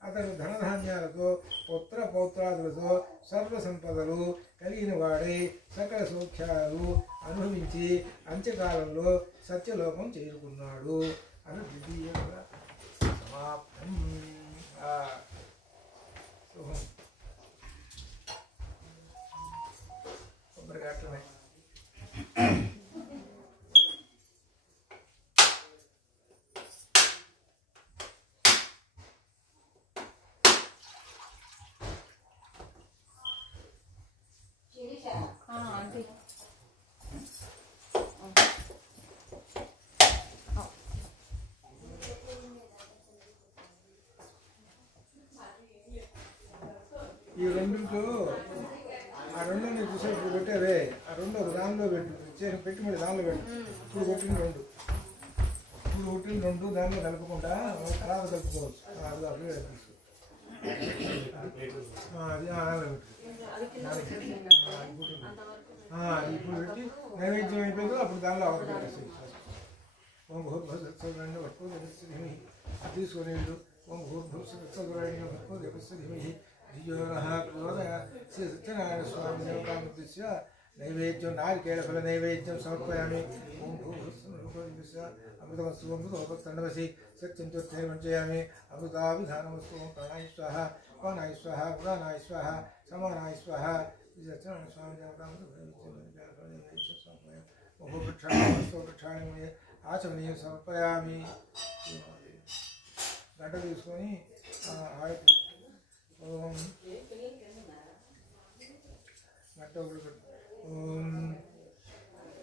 అతడు ధనధాన్యాలతో పుత్ర పౌత్రాదులతో సర్వ సంపదలు కలిగిన వాడై సకల సౌఖ్యాలు అనుభవించి అంత్యకాలంలో సత్యలోకం చేరుకున్నాడు అని ద్వితీయంగా సమాప్తం. శుభం. కొబ్బరిగా అట్లనే ఆంటీ ఈ రెండింటిలో ఆ రెండు చూసే పెట్టావే, ఆ రెండు ఒక దానిలో పెట్టు. ఇచ్చారు పెట్టి మళ్ళీ దానిలో పెట్టు. ఇప్పుడు కొట్టిన రెండు దానిలో కలుపుకుంటా తర్వాత కలుపుకోవచ్చు. అది అప్పుడే తీసుకో అది దానిలో పెట్టు. ఇప్పుడు పెట్టి నైవేద్యం అయిపోయిందో అప్పుడు దానిలో అవసరం పెట్టేసి ఓం భూర్భువస్సువరేణ్యం భర్గో దేవస్య ధీమహి తీసుకొని ఓం భూర్భువస్సువరేణ్యం భర్గో దేవస్య ధీమహి ధియో నః ప్రచోదయాత్. శ్రీ సత్యనారాయణ స్వామి దేవతామూర్తిస్య నైవేద్యం నారికేళఫల నైవేద్యం సమర్పయామి. ఓం భూర్భువస్సువరేణ్యం అమృతమస్తు అమృతోపత్తండవసి సత్యం చోత్తైర్మంచయామి. అమృతాభిధానమస్తు. ఓం ప్రాణాయ స్వాహ ప్రాణాయ స్వాహ పురాణాయ స్వాహ సమానాయ స్వాహ. శ్రీ సత్యనారాయణ స్వామి దేవతామూర్తి ఆచమనీయం సమర్పయామి. గంట తీసుకొని ఓం గంట ఓం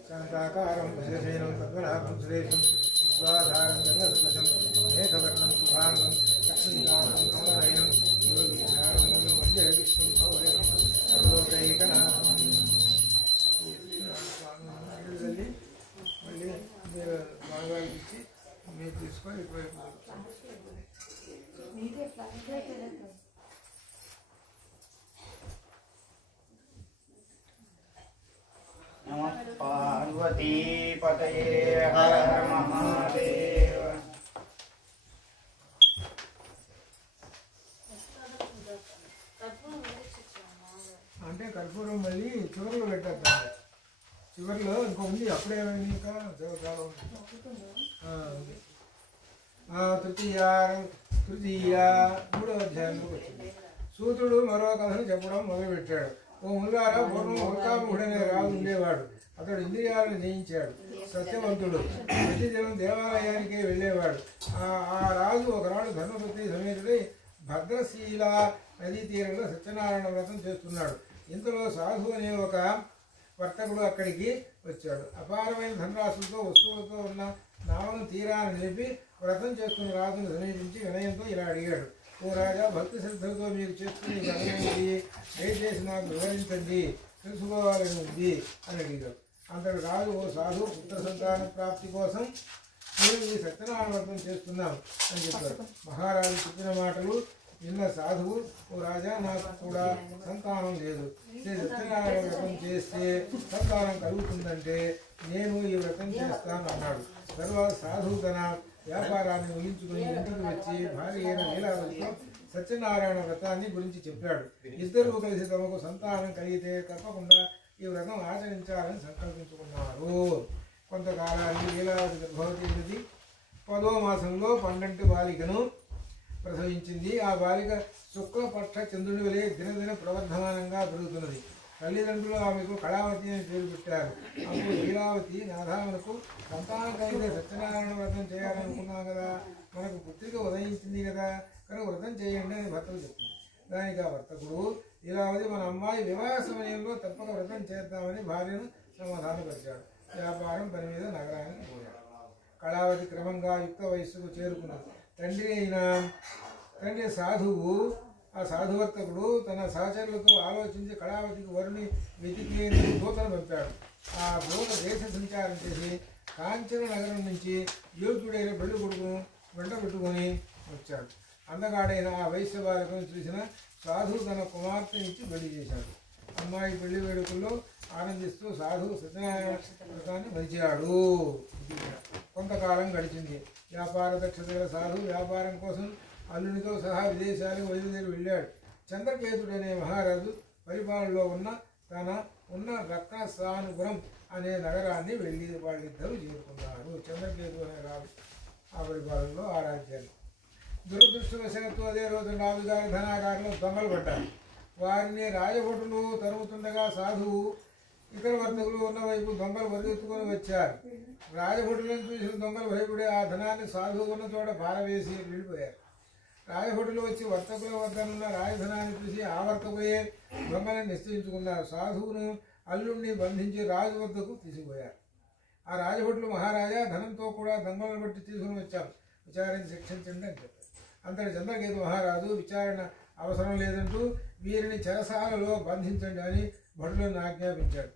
శాంతాకారం విశేషేనం పద్మనాభం సురేశం విశ్వాధారం గంగస్పశం మేఘవర్ణం శుభాంగం లక్ష్మీకాంతం కమలనయనం యోగిధారం వందే విష్ణుం భవరేకం సర్వలోకైకనాథం. స్వామి మళ్ళీ మీరు బాగాలు ఇచ్చి మీరు తీసుకొని नमः पार्वती पतये हर हर महादेव. అంటే కర్పూరం మళ్ళీ చివరిలో పెట్టద్దాం. చివరిలో ఇంకో ఉంది అప్పుడేమైంది ఇంకా తృతీయ మూడో అధ్యాయంలోకి వచ్చింది. సూతుడు మరో కథను చెప్పడం మొదలుపెట్టాడు. ఓ ముల్లారా, పూర్వం ఉల్కాముఖుడనే రాజు ఉండేవాడు. అతడు ఇంద్రియాలను జయించాడు. సత్యవంతుడు. ప్రతిదినం దేవాలయానికే వెళ్ళేవాడు. ఆ రాజు ఒకనాడు ధర్మపత్ని సమేతుడై భద్రశీల నదీ తీరంలో సత్యనారాయణ వ్రతం చేస్తున్నాడు. ఇంతలో సాధు అనే ఒక వర్తకుడు అక్కడికి వచ్చాడు. అపారమైన ధనరాశులతో వస్తువులతో ఉన్న నావను తీరాన్ని నిలిపి వ్రతం చేస్తున్న రాజును సమీపించి వినయంతో ఇలా అడిగాడు. ఓ రాజా, భక్తి శ్రద్ధలతో మీకు చేస్తున్న ఈ వ్రతమేంటి? దయచేసి నాకు వివరించండి, తెలుసుకోవాలని ఉంది అని అడిగాడు. అంతటి రాజు, ఓ సాధు, పుత్ర సంతాన ప్రాప్తి కోసం నేను ఈ సత్యనారాయణ వ్రతం చేస్తున్నాం అని చెప్పాడు. మహారాజు చెప్పిన మాటలు విన్న సాధువు, ఓ రాజా, నాకు కూడా సంతానం లేదు. శ్రీ సత్యనారాయణ వ్రతం చేస్తే సంతానం కలుగుతుందంటే నేను ఈ వ్రతం చేస్తాను అన్నాడు. తర్వాత సాధువు తన వ్యాపారాన్ని ముగించుకుని ఇంటికి వచ్చి భార్య అయిన లీలావతితో సత్యనారాయణ వ్రతాన్ని గురించి చెప్పాడు. ఇద్దరు కలిసి తమకు సంతానం కలిగితే తప్పకుండా ఈ వ్రతం ఆచరించాలని సంకల్పించుకున్నారు. కొంతకాలానికి లీలావతి గర్భవతి 10వ మాసంలో 12 బాలికను ప్రసవించింది. ఆ బాలిక శుక్లపక్ష చంద్రుని వలె దినదిన ప్రవర్ధమానంగా పెరుగుతున్నది. తల్లిదండ్రులు ఆమెకు కళావతి అని పేరు పెట్టారు. అప్పుడు లీలావతి, నాథామునకు సంతానం కలిగితే సత్యనారాయణ వ్రతం చేయాలనుకున్నాం కదా, మనకు పుత్రిక ఉదయించింది కదా, కనుక వ్రతం చేయండి అని భర్తకు చెప్పింది. దానికి ఆ వర్తకుడు, లీలావతి, మన అమ్మాయి వివాహ సమయంలో తప్పక వ్రతం చేద్దామని భార్యను సమాధానపరిచాడు. వ్యాపారం పని మీద నగరానికి పోయాడు. కళావతి క్రమంగా యుక్త వయస్సుకు చేరుకున్నది. తండ్రి సాధువు, ఆ సాధువర్తకుడు తన సహచరులతో ఆలోచించి కళావతికి వరుని వెతికేందుకు దూతను పంపాడు. ఆ దూత దేశ సంచారం చేసి కాంచన నగరం నుంచి యోగ్యుడైన పెళ్లి కొడుకును వెంట పెట్టుకొని వచ్చాడు. అందగాడైన ఆ వైశ్య బాలికను చూసిన సాధువు తన కుమార్తెనిచ్చి పెళ్లి చేశాడు. అమ్మాయి పెళ్లి వేడుకల్లో ఆనందిస్తూ సాధువు సత్యనారాయణ వ్రతాన్ని మరిచాడు. కొంతకాలం గడిచింది. వ్యాపార దక్షత గల సాధువు వ్యాపారం కోసం అల్లునితో సహా విదేశాలకు బయలుదేరి వెళ్ళాడు. చంద్రకేతుడనే మహారాజు పరిపాలనలో ఉన్న రత్నసానుపురం అనే నగరాన్ని వెళ్ళి వాళ్ళిద్దరూ చేరుకున్నారు. చంద్రకేతు అనే రాజు ఆ పరిపాలనలో ఆ రాజ్యాన్ని. దురదృష్టవశాత్తు అదే రోజు రాజుగారి ధనాగారులు దొంగలు పడ్డారు. వారిని రాజభటులు తరుముతుండగా సాధువు ఇతర వర్తకులు ఉన్న వైపు దొంగలు పరిగెత్తుకొని వచ్చారు. రాజభటులను చూసిన దొంగలు భయపడి ఆ ధనాన్ని సాధువు ఉన్న చోట పారవేసి వెళ్ళిపోయారు. రాజభటులు వచ్చి వర్తకుల వద్దనున్న రాజధనాన్ని చూసి ఆ వర్తకులే దొంగలను నిశ్చయించుకున్నారు. సాధువును అల్లుడిని బంధించి రాజు వద్దకు తీసుకుపోయారు. ఆ రాజభటులు, మహారాజా, ధనంతో కూడా దొంగలను బట్టి తీసుకుని వచ్చాం, విచారించి శిక్షించండి అని చెప్పారు. అంతటి చంద్రకేతు మహారాజు విచారణ అవసరం లేదంటూ వీరిని చెరసాలలో బంధించండి అని భటులను ఆజ్ఞాపించాడు.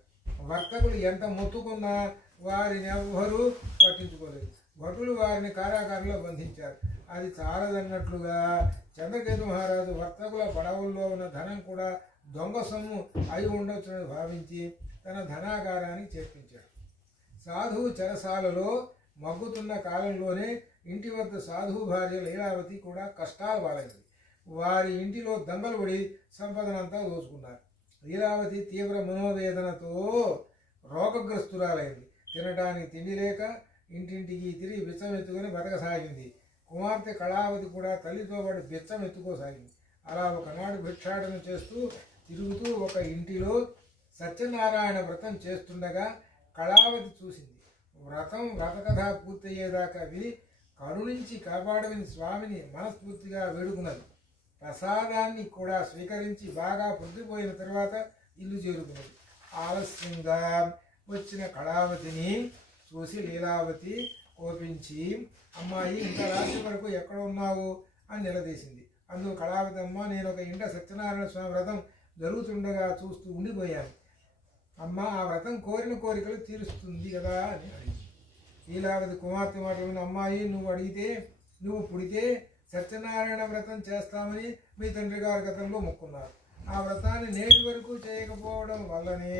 వర్తకులు ఎంత మొత్తుకున్నా వారిని ఎవ్వరూ పట్టించుకోలేదు. భటులు వారిని కారాగారంలో బంధించారు. అది చాలదన్నట్లుగా చంద్రకేతు మహారాజు వర్తకుల పడవల్లో ఉన్న ధనం కూడా దొంగ సొమ్ము అయి ఉండొచ్చునని భావించి తన ధనాగారానికి చేర్పించాడు. సాధువు చెరసాలలో మగ్గుతున్న కాలంలోనే ఇంటి వద్ద సాధువు భార్య లీలావతి కూడా కష్టాలు పాలైంది. వారి ఇంటిలో దొంగలు పడి సంపదనంతా దోచుకున్నారు. లీలావతి తీవ్ర మనోవేదనతో రోగగ్రస్తురాలైంది. తినడానికి తిండి లేక ఇంటింటికి తిరిగి బిచ్చం ఎత్తుకొని బతకసాగింది. కుమార్తె కళావతి కూడా తల్లితో పాటు బిచ్చం ఎత్తుకోసాగింది. అలా ఒకనాడు భిక్షాటన చేస్తూ తిరుగుతూ ఒక ఇంటిలో సత్యనారాయణ వ్రతం చేస్తుండగా కళావతి చూసింది. వ్రతకథ పూర్తయ్యేదాకా విని కరుణించి కాపాడమని స్వామిని మనస్ఫూర్తిగా వేడుకున్నది. ప్రసాదాన్ని కూడా స్వీకరించి బాగా పొద్దుపోయిన తర్వాత ఇల్లు చేరుకున్నది. ఆలస్యంగా వచ్చిన కళావతిని చూసి లీలావతి కోపించి, అమ్మాయి ఇంత రాత్రి వరకు ఎక్కడ ఉన్నావు అని నిలదీసింది. అందుకు కళావతి, అమ్మ నేను ఒక ఇంట సత్యనారాయణ స్వామి వ్రతం జరుగుతుండగా చూస్తూ ఉండిపోయాను. అమ్మ ఆ వ్రతం కోరిన కోరికలు తీరుస్తుంది కదా అని అడిగింది. లీలావతి కుమార్తె మాట విని, అమ్మాయి నువ్వు పుడితే సత్యనారాయణ వ్రతం చేస్తామని మీ తండ్రి గారి గతంలో మొక్కున్నారు. ఆ వ్రతాన్ని నేటి వరకు చేయకపోవడం వల్లనే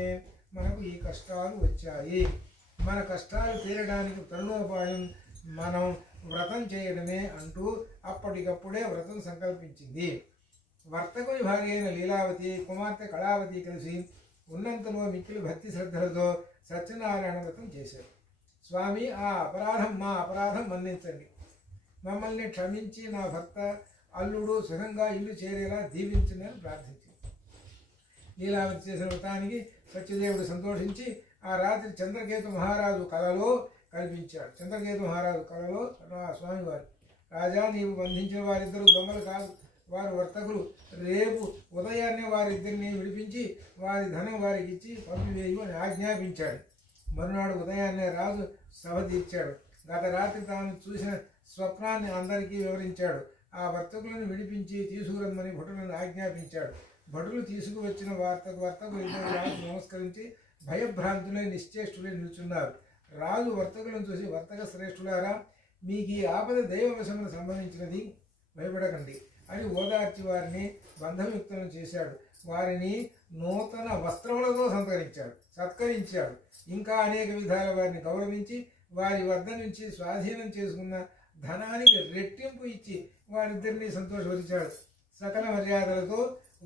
మనకు ఈ కష్టాలు వచ్చాయి. మన కష్టాలు తీరడానికి తరుణోపాయం మనం వ్రతం చేయడమే అంటూ అప్పటికప్పుడే వ్రతం సంకల్పించింది. వర్తకుని భార్య అయిన లీలావతి కుమార్తె కళావతి కలిసి ఉన్నంతలో మిక్కిలి భక్తి శ్రద్ధలతో సత్యనారాయణ వ్రతం చేశారు. స్వామి మా అపరాధం మన్నించండి, మమ్మల్ని క్షమించి నా భర్త అల్లుడు సుఖంగా ఇల్లు చేరేలా దీవించండి ప్రార్థించింది. లీలావతి చేసిన వ్రతానికి సత్యదేవుడు సంతోషించి ఆ రాత్రి చంద్రకేతు మహారాజు కలలో కనిపించాడు. చంద్రకేతు మహారాజు కలలో స్వామివారు, రాజా నీవు బంధించిన వారిద్దరూ దొంగలు కాదు, వారు వర్తకులు. రేపు ఉదయాన్నే వారిద్దరిని విడిపించి వారి ధనం వారికి ఇచ్చి పంపివేయు అని ఆజ్ఞాపించాడు. మరునాడు ఉదయాన్నే రాజు సభ తీర్చాడు. గత రాత్రి తాను చూసిన స్వప్నాన్ని అందరికీ వివరించాడు. ఆ వర్తకులను విడిపించి తీసుకురమ్మని భటులను ఆజ్ఞాపించాడు. భటులు తీసుకువచ్చిన వర్తకులు ఇద్దరు రాజు నమస్కరించి భయభ్రాంతులై నిశ్చేష్టులై నిల్చున్నారు. రాజు వర్తకులను చూసి, వర్తక శ్రేష్ఠులారా, మీకు ఈ ఆపద దైవవశమును సంబంధించినది, భయపడకండి అని ఓదార్చి వారిని బంధముక్తులను చేశాడు. వారిని నూతన వస్త్రములతో సత్కరించాడు. ఇంకా అనేక విధాల వారిని గౌరవించి వారి వద్ద నుంచి స్వాధీనం చేసుకున్న ధనానికి రెట్టింపు ఇచ్చి వారిద్దరినీ సంతోషపరిచాడు. సకల మర్యాదలతో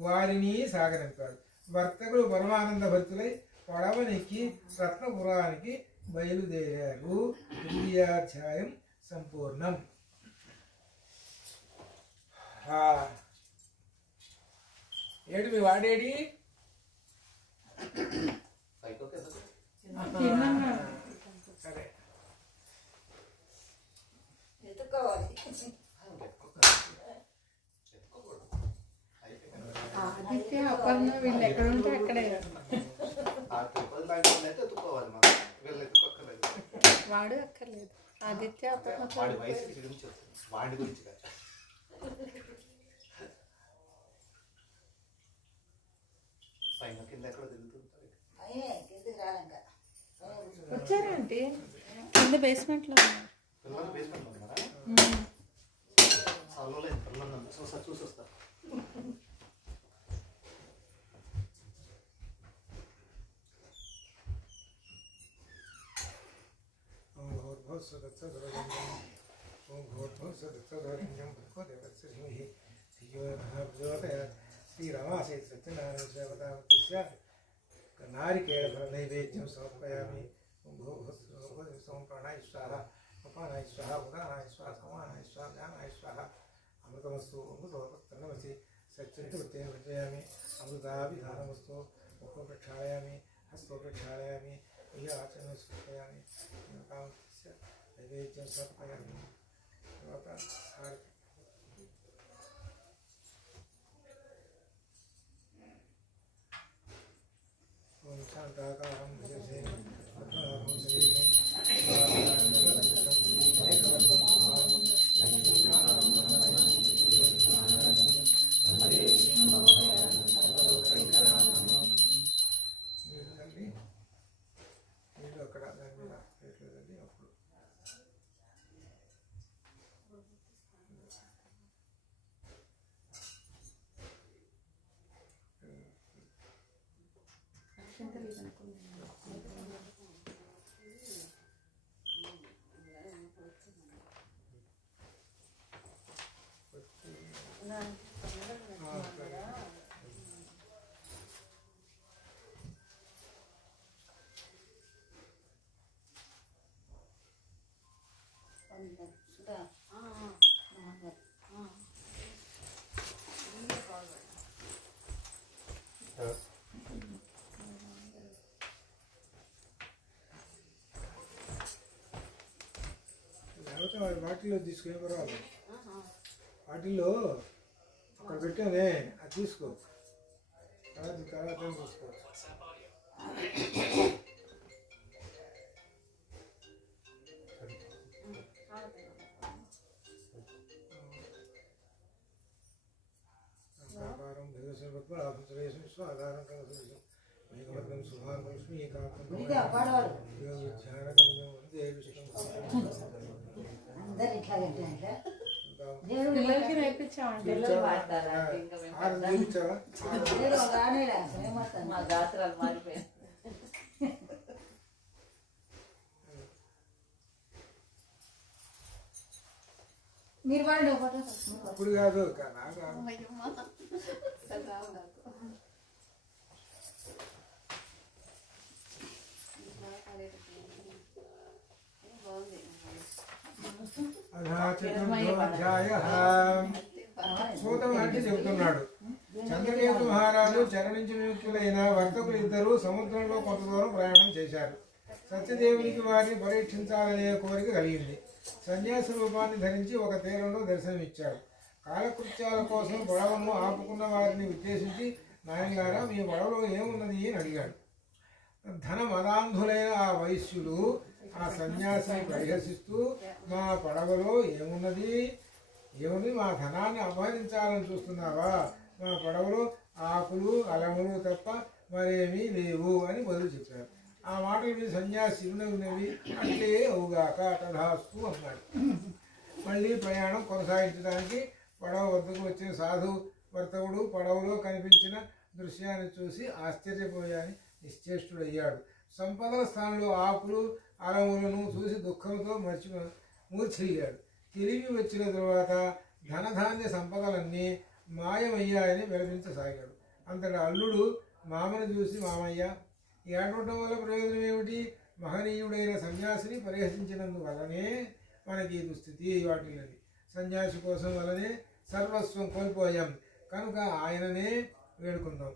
వారిని సాగనంపాడు. వర్తకులు పరమానంద భక్తులై పడవనెక్కి రత్నపురానికి బయలుదేరారు. 9వ అధ్యాయం సంపూర్ణం. ఏడు మీ వాడేడి సరే ఆదిత్య అపర్ణ వీళ్ళు ఎక్కడ ఉంటే అక్కడే. వాడు అక్కర్లేదు. ఆదిత్య అపర్ణ వాడి గురించి పైన కింద ఎక్కడ తిరుగుతుంటారు. వచ్చారా అంటే కింద బేస్మెంట్ లో పిల్లలు బేస్మెంట్ ఉన్నారా? చూసొస్తా. శ్రీరామాసే సత్యనారాయణ సేవతామృత్య నారికేళ ఫల నైవేద్యం సమర్పయామి. ప్రాణాయ స్వాహ, అపానాయ స్వాహ, ఉదానాయ స్వాహ, సమానాయ స్వాహ, జ్ఞానాయ స్వాహ. అమృతమస్తు అమృతోపస్తన్నమసి సత్యంతి వర్జయామి. అమృతాభిధానమస్తు. ముఖం ప్రక్షాళయామి, హస్తో ప్రక్షాళయామి, ఆచరణ సమర్పయామి. నైవేద్యం సమర్పయామి. తర్వాత ఓం శాంతాకారం భుజసేనం పద్మనాభం శరీరం రాయట్లేదండి అప్పుడు లేకపోతే వాటిల్లో తీసుకునే పర్వాలేదు. వాటిల్లో అక్కడ పెట్టానే అది తీసుకో, తర్వాత తీసుకోవచ్చు. ఆధారం మేఘవర్గం శుభాంగం పిల్లలకి నేర్పించామండి. మా గాత్రాలు మారిపోయాయి. మీరు వాడు అప్పుడు కాదు నాకు సూతమహర్షి చెబుతున్నాడు, చంద్రకేతు మహారాజు చరణించి విముక్తులైన వర్తకులు ఇద్దరు సముద్రంలో కొంత దూరం ప్రయాణం చేశారు. సత్యదేవునికి వారిని పరీక్షించాలనే కోరిక కలిగింది. సన్యాసి రూపాన్ని ధరించి ఒక తీరంలో దర్శనమిచ్చాడు. కాలకృత్యాల కోసం పడవను ఆపుకున్న వారిని ఉద్దేశించి, నాయనగారా మీ పడవలో ఏమున్నది అని అడిగాడు. ధన మదాంధులైన ఆ వైశ్యులు ఆ సన్యాసిని పరిహసిస్తూ, మా పడవలో ఏమున్నది, మా ధనాన్ని అపహరించాలని చూస్తున్నావా? మా పడవలో ఆకులు అలములు తప్ప మరేమీ లేవు అని బదులు చెప్పారు. ఆ మాటలు మీ సన్యాసి ఉన్నవి అంటే అవుగాక తథాస్తు అన్నాడు. మళ్ళీ ప్రయాణం కొనసాగించడానికి పడవ వద్దకు వచ్చిన సాధు వర్తకుడు పడవలో కనిపించిన దృశ్యాన్ని చూసి ఆశ్చర్యపోయాని నిశ్చేష్టుడయ్యాడు. సంపదల స్థానంలో ఆకులు అలములను చూసి దుఃఖంతో మూర్ఛిల్లాడు. తిరిగి వచ్చిన తరువాత ధనధాన్య సంపదలన్నీ మాయమయ్యాయని విలపించసాగాడు. అంతటా అల్లుడు మామను చూసి, మామయ్య ఏడవటం వల్ల ప్రయోజనం ఏమిటి? మహనీయుడైన సన్యాసిని పరిహసించినందువల్లనే మనకి ఈ దుస్థితి వాటిల్లని. సన్యాసి కోసం వల్లనే సర్వస్వం కోల్పోయాం కనుక ఆయననే వేడుకుందాం,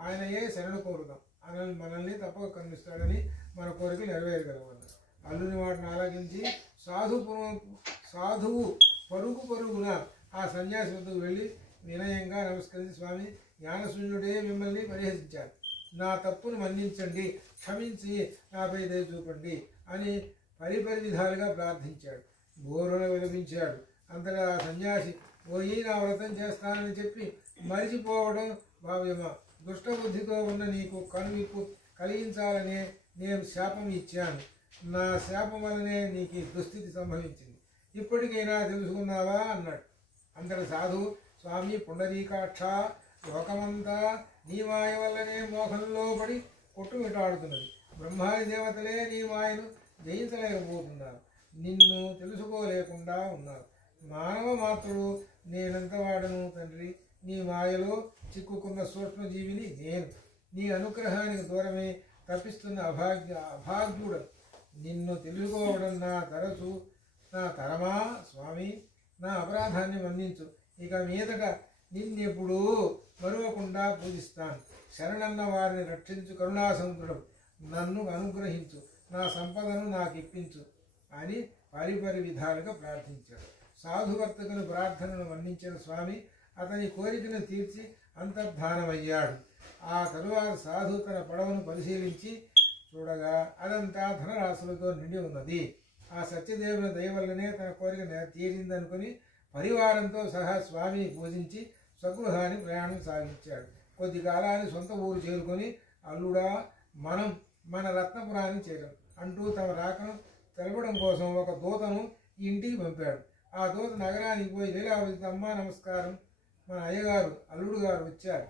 ఆయనయే శరణు కోరుదాం. మనల్ని తప్పక కరుణిస్తాడని మన కోరిక నెరవేరగలమన్నారు. అల్లుని వాటిని ఆలకించి సాధువు పరుగున ఆ సన్యాసి వద్దకు వెళ్ళి వినయంగా నమస్కరించి, స్వామి, జ్ఞానశూన్యుడే మిమ్మల్ని పరిహసించారు, నా తప్పును మన్నించండి, క్షమించి నాపై దయ చూపండి అని పరిపరి విధాలుగా ప్రార్థించాడు. బోరున విలపించాడు. అంతటా ఆ సన్యాసి, పోయి నా వ్రతం చేస్తానని చెప్పి మరిచిపోవడం భావ్యమా? దుష్టబుద్ధితో ఉన్న నీకు కనువిప్పు కలిగించాలనే నేను శాపం ఇచ్చాను. నా శాపం వల్లనే నీకు దుస్థితి సంభవించింది. ఇప్పటికైనా తెలుసుకున్నావా అన్నాడు. అంతటి సాధువు, స్వామి పుండరీకాక్ష, లోకమంతా నీ మాయ వల్లనే మోహంలో పడి కొట్టుమిటాడుతున్నది. బ్రహ్మాది దేవతలే నీ మాయను జయించలేకపోతున్నారు, నిన్ను తెలుసుకోలేకుండా ఉన్నారు. మానవ మాత్రుడు నేనంత వాడను తండ్రి, నీ మాయలో చిక్కుకున్న సూక్ష్మజీవిని నేను. నీ అనుగ్రహానికి దూరమే తప్పిస్తున్న అభాగ్యుడు. నిన్ను తెలుసుకోవడం నా తరమా స్వామి, నా అపరాధాన్ని మన్నించు. ఇక మీదట నిన్నెప్పుడూ మరువకుండా పూజిస్తాను. శరణన్న వారిని రక్షించు కరుణాసముద్రుడు, నన్ను అనుగ్రహించు, నా సంపదను నాకు ఇప్పించు అని పరిపరి విధాలుగా ప్రార్థించాడు. సాధువర్తకుని ప్రార్థనను మన్నించిన స్వామి అతని కోరికను తీర్చి అంతర్ధానమయ్యాడు. ఆ తరువాత సాధు తన పడవను పరిశీలించి చూడగా అదంతా ధనరాశులతో నిండి ఉన్నది. ఆ సత్యదేవుని దయ వల్లనే తన కోరిక తీరిందనుకుని పరివారంతో సహా స్వామిని పూజించి స్వగృహాన్ని ప్రయాణం సాగించాడు. కొద్ది కాలాన్ని సొంత ఊరు చేరుకొని, అల్లుడా, మనం మన రత్నపురానికి చేరాం అంటూ తమ రాకను తెలపడం కోసం ఒక దూతను ఇంటికి పంపాడు. ఆ దూత నగరానికి పోయి లీలావతి అమ్మా నమస్కారం, మన అయ్యగారు అల్లుడు గారు వచ్చారు,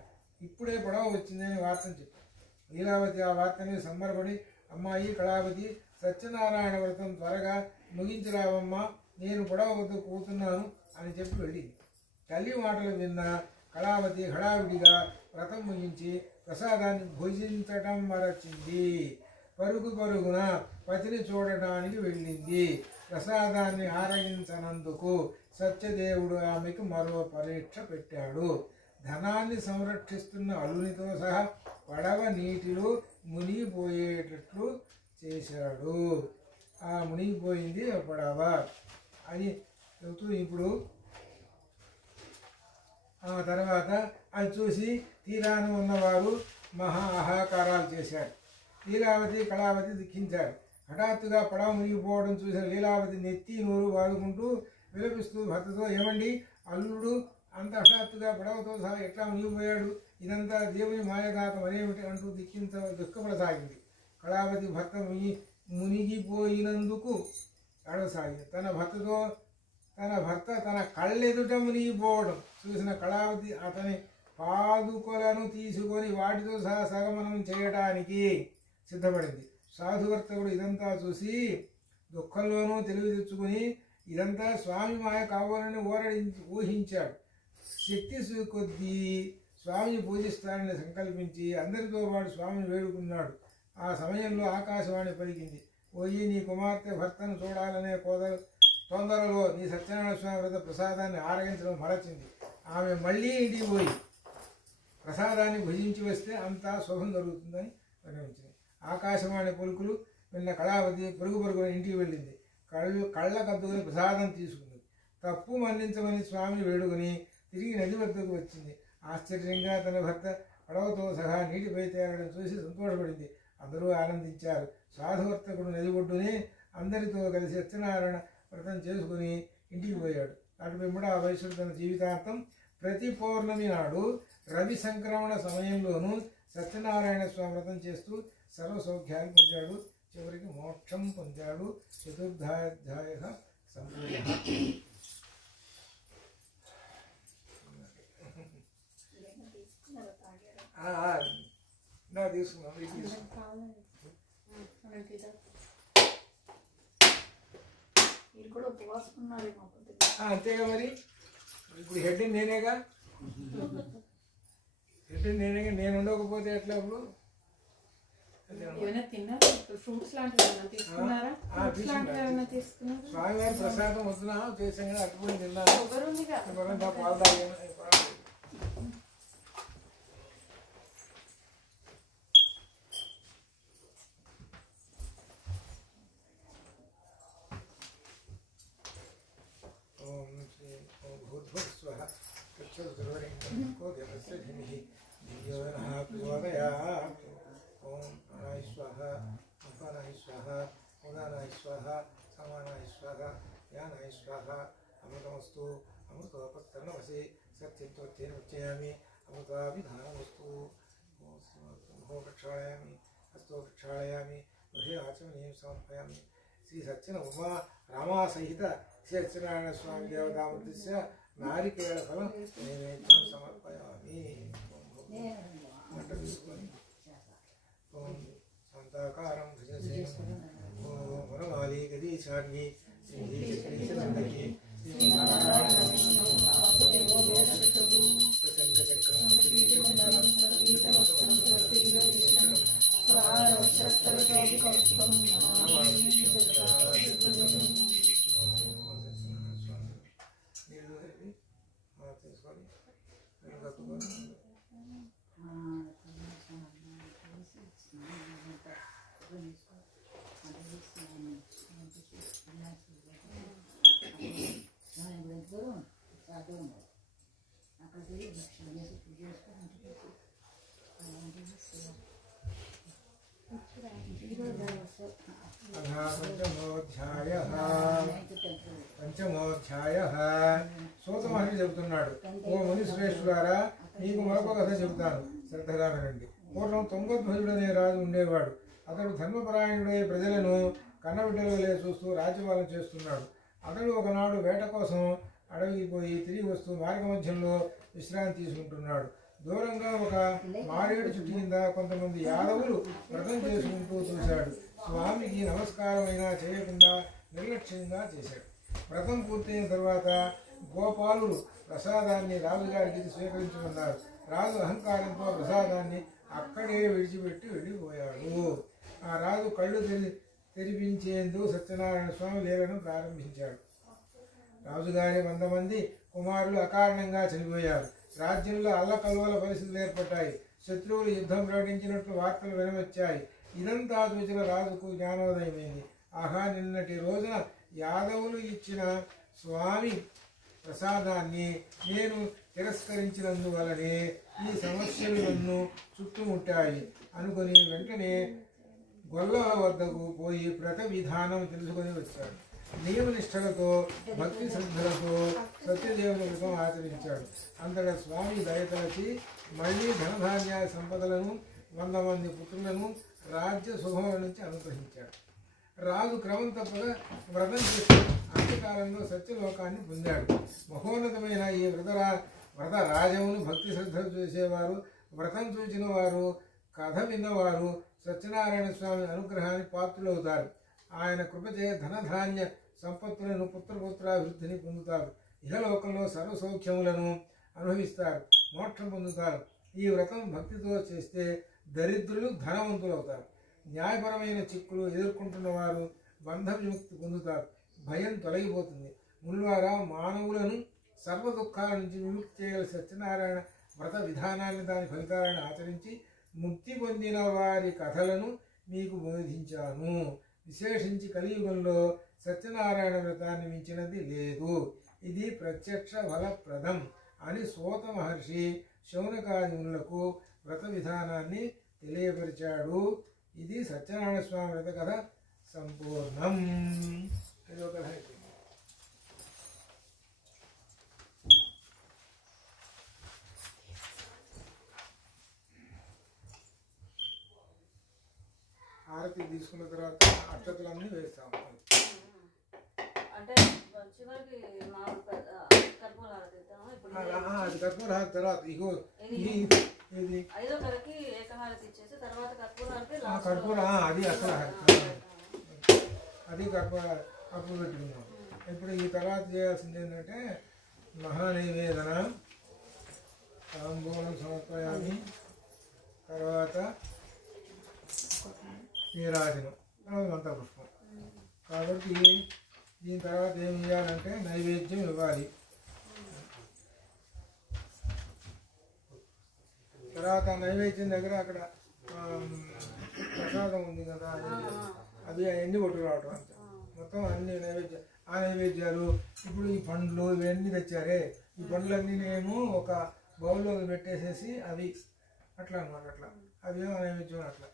ఇప్పుడే పడవ వచ్చిందని వార్తను చెప్పారు. లీలావతి ఆ వార్తని సంబరపడి, అమ్మాయి కళావతి, సత్యనారాయణ వ్రతం త్వరగా ముగించిరావమ్మా, నేను పడవ వద్ద కూతున్నాను అని చెప్పి వెళ్ళింది. తల్లి మాటలు విన్న కళావతి హడావిడిగా వ్రతం ముగించి ప్రసాదాన్ని భుజించటం మరచింది. పరుగున పతిని చూడటానికి వెళ్ళింది. ప్రసాదాన్ని ఆరగించనందుకు సత్యదేవుడు ఆమెకు మరో పరీక్ష పెట్టాడు. ధనాన్ని సంరక్షిస్తున్న అల్లునితో సహా పడవ నీటిలో మునిగిపోయేటట్లు చేశాడు. ఆ మునిగిపోయింది ఆ పడవ అని చెబుతూ ఇప్పుడు ఆ తర్వాత అది చూసి తీరాన ఉన్నవారు మహా ఆహాకారాలు చేశారు. లీలావతి కళావతి దుఃఖించారు. హఠాత్తుగా పడవ మునిగిపోవడం చూసిన లీలావతి నెత్తి నోరు వాడుకుంటూ విలపిస్తూ భర్తతో, ఏమండి అల్లుడు అంత హఠాత్తుగా పడవతో సహా ఎట్లా మునిగిపోయాడు, ఇదంతా దేవుని మాయగాక మరేమిటి అంటూ దుఃఖపడసాగింది. కళావతి భర్త మునిగిపోయినందుకు అడవసాగింది. తన భర్త తన కళ్ళెదుట మునిగిపోవడం చూసిన కళావతి అతని పాదుకలను తీసుకొని వాటితో సహా సగమనం చేయడానికి సిద్ధపడింది. సాధువర్తకుడు ఇదంతా చూసి దుఃఖంలోనూ తెలివి తెచ్చుకుని ఇదంతా స్వామి మాయ కావాలని ఊహించాడు. శక్తి కొద్దీ స్వామిని పూజిస్తానని సంకల్పించి అందరితో పాటు స్వామిని వేడుకున్నాడు. ఆ సమయంలో ఆకాశవాణి పలికింది, ఓయి నీ కుమార్తె భర్తను చూడాలనే తొందరలో నీ సత్యనారాయణ స్వామి వ్రత ప్రసాదాన్ని ఆరగించడం మరచింది. ఆమె మళ్ళీ ఇంటికి పోయి ప్రసాదాన్ని భుజించి వస్తే అంతా శుభం జరుగుతుందని విన్నవించింది. ఆకాశవాణి పలుకులు విన్న కళావతి పరుగున ఇంటికి వెళ్ళింది. కళ్ళకద్దుకుని ప్రసాదం తీసుకుంది. తప్పు మన్నించమని స్వామిని వేడుకొని తిరిగి నది వద్దకు వచ్చింది. ఆశ్చర్యంగా తన భర్త పడవతో సహా నీటిపై తేరడం చూసి సంతోషపడింది. అందరూ ఆనందించారు. సాధువర్తకుడు నది ఒడ్డునే అందరితో కలిసి సత్యనారాయణ వ్రతం చేసుకుని ఇంటికి పోయాడు. అటు వెంబడి ఆ వైశ్యుడు తన జీవితాంతం ప్రతి పౌర్ణమి నాడు రవి సంక్రమణ సమయంలోనూ సత్యనారాయణ స్వామి వ్రతం చేస్తూ సర్వసౌఖ్యాలు పొందాడు. చివరికి మోక్షం పొందాడు. చతుర్థాధ్యాయ సంపూర్ణ. తీసుకున్నాం. అంతేగా మరి, ఇప్పుడు హెడ్ నేనేగా నేను ఉండకపోతే ఎట్లా? ఇప్పుడు స్వామివారి ప్రసాదం వస్తున్నా చేసాం కదా, అట్టుకుని తిన్నాను. పాలు తాగాను. ఓం ప్రాణాయ స్వాహ, అపానాయ స్వాహ, ఉదానాయ స్వాహ, సమానాయ స్వాహ, జ్ఞానాయ స్వాహ. అమృతమస్తు అమృతోపస్తరణవసి సత్యంతో ఉచ్యయామి. అమృతాభిధానమస్తు. ప్రక్షాళయామి, హస్తో ప్రక్షాళయామి, గృహే ఆచమనీయం సమర్పయామి. శ్రీ సత్యన ఉమా రామా సహిత శ్రీ సత్యనారాయణ స్వామి దేవతామూర్తిస్య నారికేళ ఫలం నైవేద్యం సమర్పయామి. మంట తీసుకొని ఓం శాంతాకారం భుజసేనం. ఓం వనమాలి గదీశార్గి శ్రీచక్రీ తీసుకొని కట్టుకొని పంచమోధ్యాయః. సూత మహర్షి చెబుతున్నాడు, ఓ ముని శ్రేష్ఠులారా, మీకు మరొక కథ చెబుతాను, శ్రద్ధగా వినండి. పూర్వం తుంగధ్వజుడు అనే రాజు ఉండేవాడు. అతడు ధర్మపరాయణుడై ప్రజలను కన్నబిడ్డలు వలె చూస్తూ రాజ్యపాలన చేస్తున్నాడు. అతడు ఒకనాడు వేట కోసం అడవికి పోయి తిరిగి వస్తూ మార్గ మధ్యంలో విశ్రాంతి తీసుకుంటున్నాడు. దూరంగా ఒక మారేడు చెట్టు కింద కొంతమంది యాదవులు వ్రతం చేసుకుంటూ చూశాడు. స్వామికి నమస్కారమైనా చేయకుండా నిర్లక్ష్యంగా చేశాడు. వ్రతం పూర్తయిన తర్వాత గోపాలుడు ప్రసాదాన్ని రాజుగారికి స్వీకరించమన్నారు. రాజు అహంకారంతో ప్రసాదాన్ని అక్కడే విడిచిపెట్టి వెళ్ళిపోయాడు. ఆ రాజు కళ్ళు తెరిపించేందుకు సత్యనారాయణ స్వామి లీలను ప్రారంభించాడు. రాజుగారి 100 మంది కుమారులు అకారణంగా చనిపోయారు. రాజ్యంలో అల్లకల్లోల పరిస్థితులు ఏర్పడ్డాయి. శత్రువులు యుద్ధం ప్రకటించినట్లు వార్తలు వినవచ్చాయి. ఇదంతా చూసిన రాజుకు జ్ఞానోదయమైంది. ఆహా, నిన్నటి రోజున యాదవులు ఇచ్చిన స్వామి ప్రసాదాన్ని నేను తిరస్కరించినందువలనే ఈ సమస్యలు నన్ను చుట్టుముట్టాయి అనుకుని వెంటనే గొల్లల వద్దకు పోయి వ్రత విధానం తెలుసుకొని వచ్చాడు. నియమనిష్టలతో భక్తి శ్రద్ధలతో సత్యదేవుని వ్రతం ఆచరించాడు. అంతటా స్వామి దయతలచి మళ్ళీ ధనధాన్య సంపదలను 100 మంది పుత్రులను రాజ్య శుభముల నుంచి అనుగ్రహించాడు. రాజు క్రమం తప్పక వ్రతం చేసి అంత్యకాలంలో సత్యలోకాన్ని పొందాడు. మహోన్నతమైన ఈ వ్రత రాజమును భక్తి శ్రద్ధలు చేసేవారు, వ్రతం చూచిన వారు, కథ విన్నవారు సత్యనారాయణ స్వామి అనుగ్రహానికి పాత్రులవుతారు. ఆయన కృపచే ధనధాన్య సంపత్తులను పుత్రపుత్రాభివృద్ధిని పొందుతారు. ఇహలోకంలో సర్వసౌఖ్యములను అనుభవిస్తారు, మోక్షం పొందుతారు. ఈ వ్రతం భక్తితో చేస్తే దరిద్రులు ధనవంతులవుతారు. న్యాయపరమైన చిక్కులు ఎదుర్కొంటున్న వారు బంధ విముక్తి పొందుతారు. భయం తొలగిపోతుంది. ముల్వారా మానవులను సర్వ దుఃఖాల నుంచి విముక్తి చేయగల సత్యనారాయణ వ్రత విధానాన్ని, దాని ఫలితాలను ఆచరించి ముక్తి పొందిన వారి కథలను మీకు బోధించాను. విశేషించి కలియుగంలో సత్యనారాయణ వ్రతాన్ని మించినది లేదు. ఇది ప్రత్యక్ష ఫలప్రదం అని సూత మహర్షి శౌనకాదిములకు వ్రత విధానాన్ని తెలియపరిచాడు. ఇది సత్యనారాయణ స్వామి వ్రత కథ సంపూర్ణం. ఏదో కథ హారతి తీసుకున్న తర్వాత అక్షతలన్నీ వేస్తాం. అంటే చివరికి అది కర్పూర హారతి తర్వాత ఇగో ఇది 5వ కరకి ఏకహారతి ఇచ్చేసి తర్వాత కర్పూర అది అసలు అది కర్పూర అప్పుడు పెట్టుకున్నాం. ఇప్పుడు ఈ తర్వాత చేయాల్సింది ఏంటంటే మహానైవేదన, తాంబూలం సమర్పయామి, తర్వాత నీరాజనం, మంత్రపుష్పం. కాబట్టి దీని తర్వాత ఏం చేయాలంటే నైవేద్యం ఇవ్వాలి. తర్వాత నైవేద్యం దగ్గర అక్కడ ప్రసాదం ఉంది కదా, అది ఎన్ని కొట్టు రావటం అంతే. మొత్తం అన్ని నైవేద్యాలు, ఆ నైవేద్యాలు ఇప్పుడు ఈ పండ్లు ఇవన్నీ తెచ్చారే, ఈ పండ్లన్నీ మేము ఒక బౌల్లో పెట్టేసేసి అవి అట్లా అన్నమాట. అట్లా అవి నైవేద్యం అట్లా.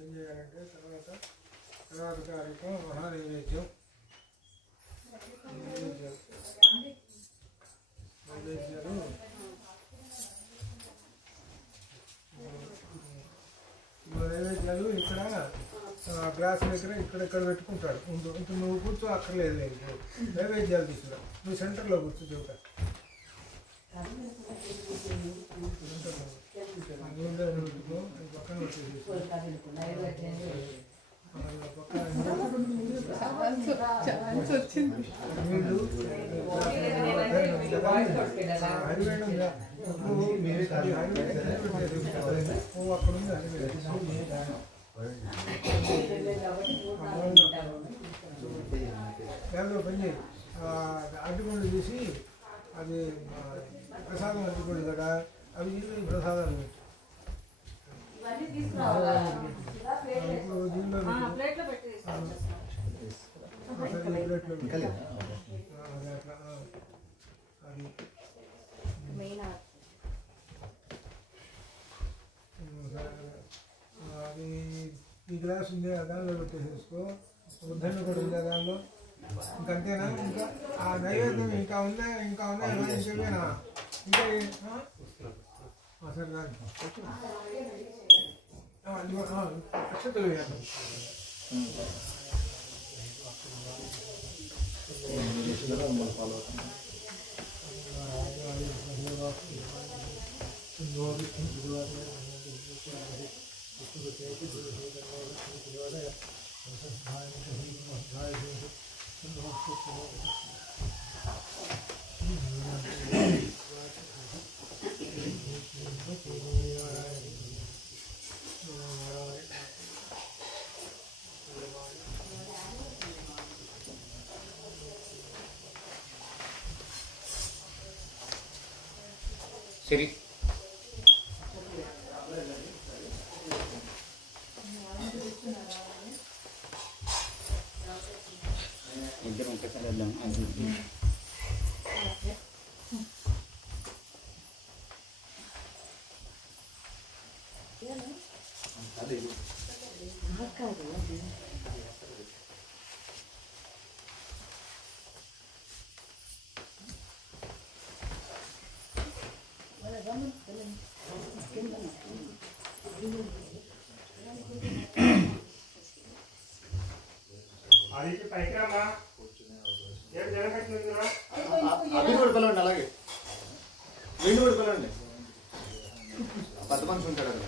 ఏం చేయాలంటే తర్వాత కార్యక్రమం మహానైవేద్యం. నైవేద్యాలు నైవేద్యాలు ఇక్కడ గ్లాస్ దగ్గర ఇక్కడ పెట్టుకుంటాడు. ఇంత నువ్వు కూర్చో అక్కర్లేదు. లేదు నైవేద్యాలు తీసుకురా, నువ్వు సెంటర్లో కూర్చో చెబుతా. పెట్టుకో, పక్కన వచ్చేసి నీళ్ళు అక్కడ ఉంది దాంట్లో పని చేయి అడ్డుకొండ తీసి అది ప్రసాదం అడ్డుకోండి కదా అవి ఈ ప్రసాదాలు ఇప్పుడు దీనిలో అది ఈ గ్లాస్ ఉంది దానిలో పెట్టేసేసుకో ఉద్దరణ కూడా ఉంది దానిలో ఇంకంతేనా ఇంకా ఆ నైవేద్యం ఇంకా ఉన్నాయి ఇంకేమైనా ఇంకా సరే అక్షతలు వేయాలి సరే ఇద్దరం ఒకసారి వెళ్దాం పిలవండి అలాగే వీళ్ళు కూడా పిలవండి పెద్ద మనిషి ఉంటాడు అక్కడ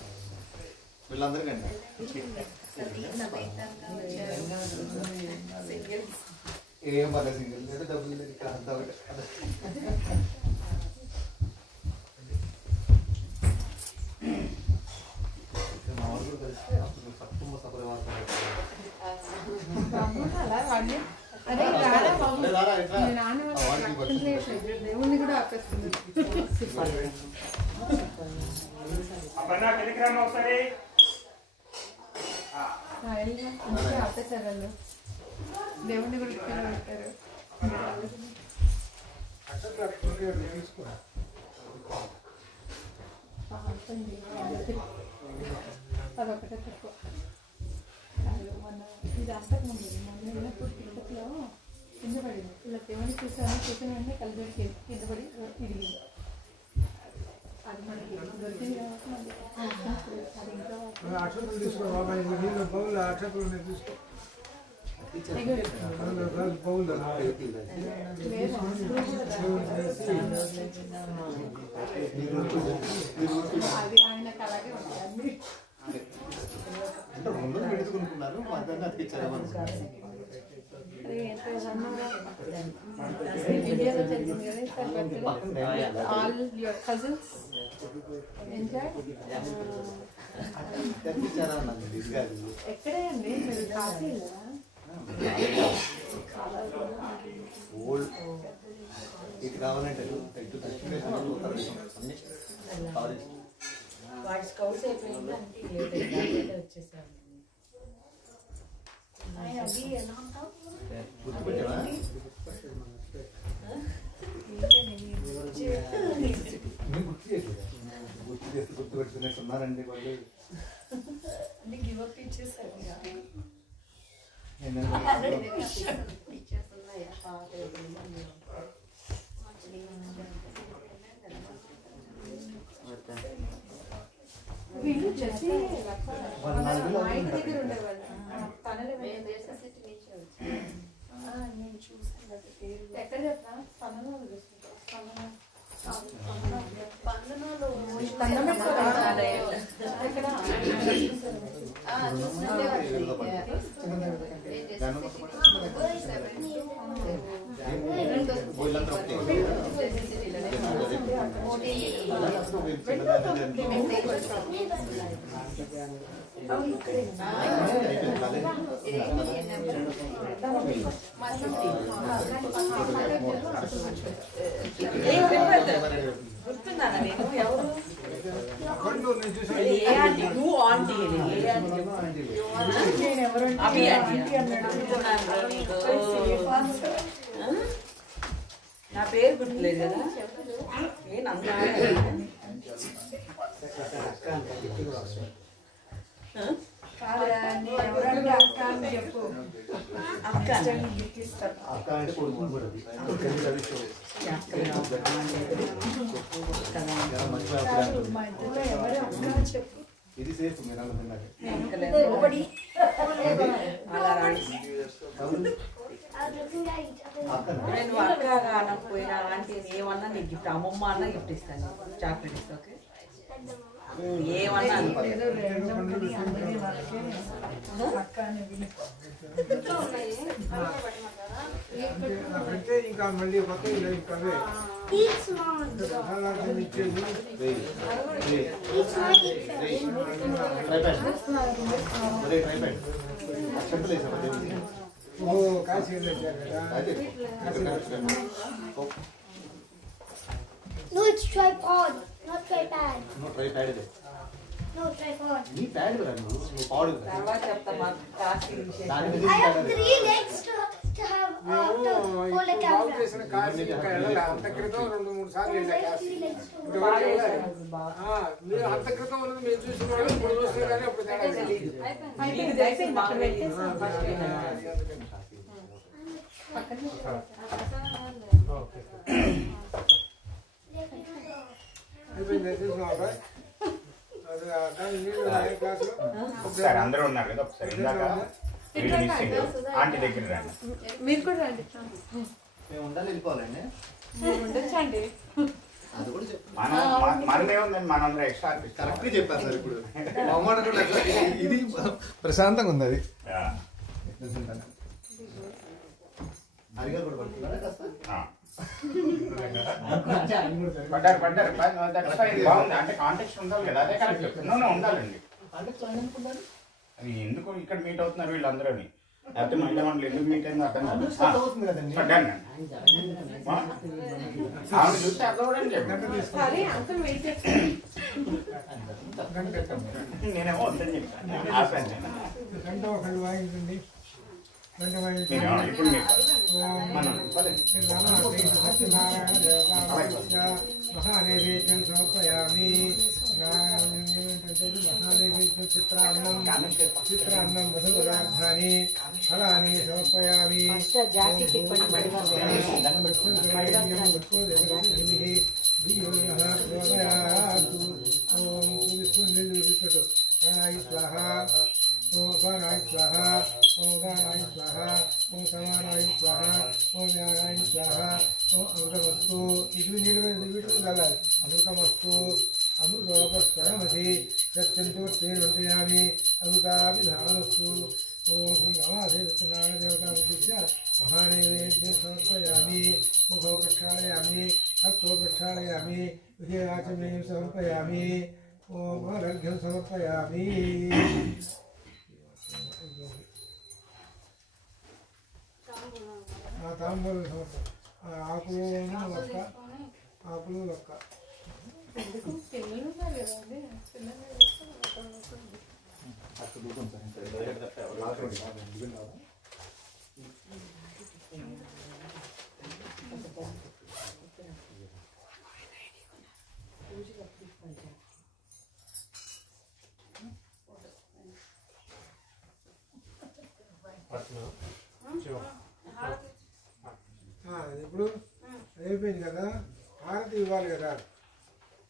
వీళ్ళందరికండి ఏం పర్లేదు సింగిల్ లేదా డబ్బులు లేదు ఇక్కడ అంతా ఒకటి మామూలు కలిస్తే అప్పుడు సప్తమ సపరివాసం దేవుణ్ణి కూడా ఆపేస్తుంది ఆపేశారు వాళ్ళు దేవుణ్ణి కూడా పెట్టారు అదొకటే తక్కువ ఇది అంతకుముందు మొన్న వెళ్ళినప్పుడు తిరుపతిలో కింద పడింది ఇలా దేవుని చూసిన వెంటనే కలిపి కింద పడి తిరిగింది అది మనకి దొరికింది కాబట్టి అది ఇంకా అక్షతలు తీసుకో బాబాయ్ నీళ్ళు పౌలు అక్షతలు తీసుకో పౌలు అది ఆయనకు అలాగే ఉంటుంది అంటే ముందు పెట్టుకుంటున్నారు మధ్యాహ్నం అతికిచ్చారు ఇండియాలో జరిగింది కదా ఆల్ యువర్ కజిన్స్ ఎక్కడే అండి మీరు కాశీ ఓల్డ్ ఇది కావాలంటే వాడి స్కౌట్స్ అయిపోయింది అంటే వచ్చేసాను గుర్తుపెట్టావా గుర్తు చేయట్లేదా గుర్తు చేస్తే గుర్తు పెట్టుకున్నట్టున్నారండి వాళ్ళు గివప్ ఇచ్చేసారు వీళ్ళు చేసి మా ఇంటి దగ్గర ఉండేవాళ్ళు పనులు నేను చూసాను ఎక్కడ చెప్తా పనులు వీళ్ళంతా గుర్తున్నానా నేను ఎవరు ఏ ఆంటీ నువ్వు ఆంటీ అవి ఆంటీ నా పేరు గుర్తులేదు కదా నేను అంత చెప్పు అక్క అక్క అంటే కొడుకు ఇది సేఫ్ మీరు అలా రాణి నేను అక్క అనకపోయినా ఆంటీ ఏమన్నా నీకు గిఫ్ట్ అమ్మమ్మ అన్న గిఫ్ట్ ఇస్తాను చాక్లెట్స్ ఓకే ఏమన్నా ఇంకా మళ్ళీ కొత్త ఇంకా Kashi No, it's tripod, not tripod. No, tripod is it? No, tripod. You pad with it, no pod with it. తర్వాత చెప్తా మాకు Kashi I have 3 legs to have to hold a camera. అంత క్రితం 2-3 సార్లు వెళ్ళా మీరు అంత క్రితం ఉన్నది మీరు చూసిన వాళ్ళు ఇప్పుడు చూస్తే కానీ అప్పుడు తేడా తెలియదు. ఒకసారి అందరూ ఉన్నారు కదా ఒకసారి ఇందాక ఆంటీ దగ్గర రండి మీరు కూడా రండి మేము ఉండాలి వెళ్ళిపోవాలండి ఉండొచ్చండి అది కూడా మనదే ఉందండి మనందరూ ఎక్స్ట్రా కరెక్ట్ చెప్పారు సార్ ఇప్పుడు ఇది ప్రశాంతంగా ఉంది అది అరిగా కూడా పడుతున్నారా కాస్త పడ్డారు బాగుంది అంటే కాంటెక్స్ట్ ఉండాలి కదా అదే కరెక్ట్ ఉండాలండి అది ఎందుకు ఇక్కడ మీట్ అవుతున్నారు వీళ్ళందరూ లేకపోతే మహిళా మండలి ఎందుకు మీట్ అయిందో అర్థం కదండి పడ్డాను ఆవిడ చూస్తే అట్లా కూడా సరే అంకుల్ వెయిట్ చేస్తాను నేనేమో వద్దని చెప్పాను ఆపాను గంట ఒకళ్ళు వాయించండి గంట వాయించండి ఇప్పుడు మీకు మనం సత్యనారాయణ దేవతా మహానైవేద్యం సమర్పయామి మహానైవేద్యం చిత్రాన్నం మధుపదార్థాన్ని ఫలాన్ని సమర్పయామి స్వాహ ఓం ప్రాణాయ స్వాహ ఓం గానాయ స్వాహ ఓం సమానాయ స్వాహ ఓం జ్ఞానాయ స్వాహ ఓం అమృతమస్తు ఇది వీటిలో చల్లాలి అమృతమస్తు అమృతోపస్కరమసి సత్యంతో శ్రీమంతయామి అమృతాభిధానస్తు ఓం శ్రీ అమాసే సత్యనారాయణ దేవతా ఉద్దేశ్య మహానైవేద్యం సమర్పయామి ముఖో ప్రక్షాళయామి హస్తో ప్రక్షాళయామి విజయాచమయం సమర్పయామి ఓం అర్ఘ్యం సమర్పయామి తాంబూలం సమర్పణ ఆకులు లొక్క ఎందుకు పిల్లలు ఉన్నారు కదండి పిల్లలు ఇప్పుడు అయిపోయింది కదా హారతి ఇవ్వాలి కదా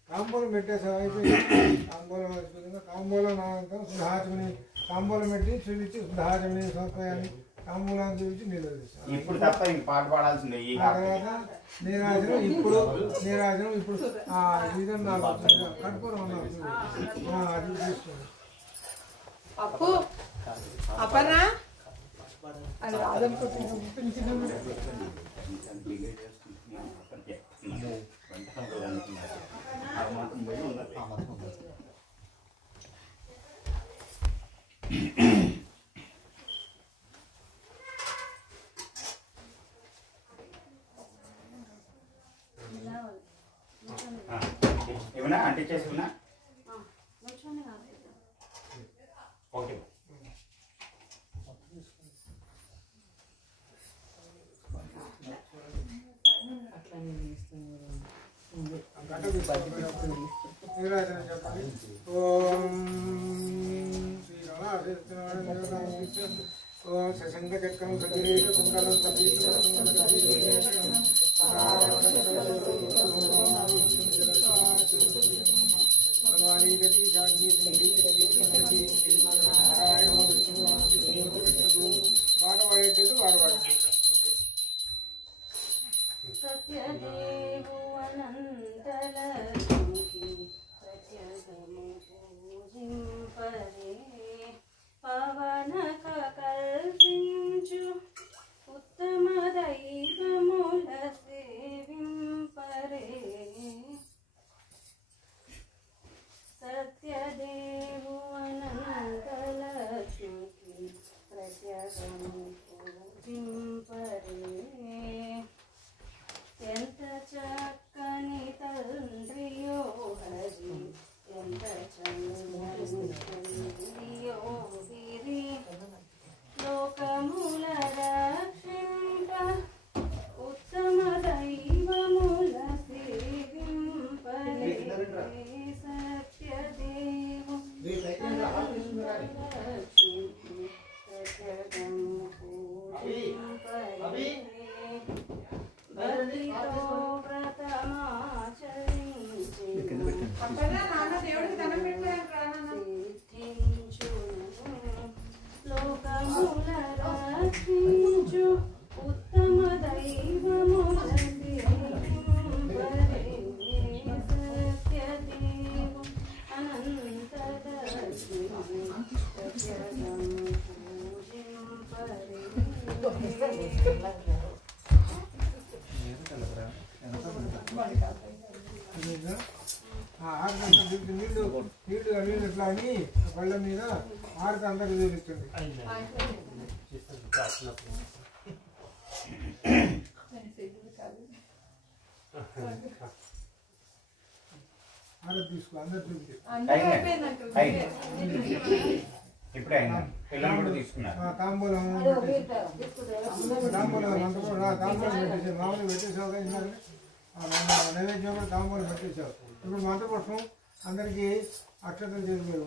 తాంబూలం పెట్టేసాం అయిపోయింది తాంబూలం అయిపోయింది తాంబూలం శుద్ధాచమని తాంబూలం పెట్టి చూపించి శుద్ధాచమని సమర్పయాన్ని తాంబూలాన్ని చూపించి నిలదీస్తాం ఇప్పుడు తప్ప ఇంక పాట పాడాల్సిందే ఈ తర్వాత నీరాజనం ఇప్పుడు ఇదన్నా కర్పూరం అన్నారు అది తీసుకోండి అప్పు అపరా అది రాదనుకుంటున్నాను ఏమన్నా అంటే చేసుకున్నా ఓకే ఓం శశంక చక్రం సజీరేష కుండలం పాట పాడేటది పాట పాడేది సత్యదేవు అనంతలక్ష్మికి ప్రత్యేకము పూజింపరే పవనక కల్పించు ఉత్తమ దైవముల సేవింపరే సత్యదేవు అనంతలక్ష్మికి ప్రత్యేకము పూజింపరే ఎంత చక్కని తండ్రియో హరి ఎంత చక్కని తండ్రియో గిరి లోకముల రక్షింప ఉత్తమ దైవముల సేవింపరే సత్యదేవు అనంతలక్ష్మికి సత్యగము పూజింపరే భక్తితో వ్రతమాచరించి సిద్ధించును లోకముల రక్షించు ఉత్తమ దైవముల సేవింపరే సత్యదేవు అనంతలక్ష్మికి సత్యగము పూజింపరే నీళ్లు ఇట్లా అని పళ్ళ మీద ఆరుకు అందరికి చూపిస్తుంది ఆరు తీసుకో అందరు చూపించు ఇప్పుడే అయినా పిల్లలు కూడా తీసుకున్నారు తాంబూలం తాంబూలం తాంబూలం పెట్టేసావు మామూలు పెట్టేసావు కదా నైవేద్యం కూడా తాంబూలం పెట్టేసావు ఇప్పుడు మంత్రపుష్పం అందరికీ అక్షతలు చేసారు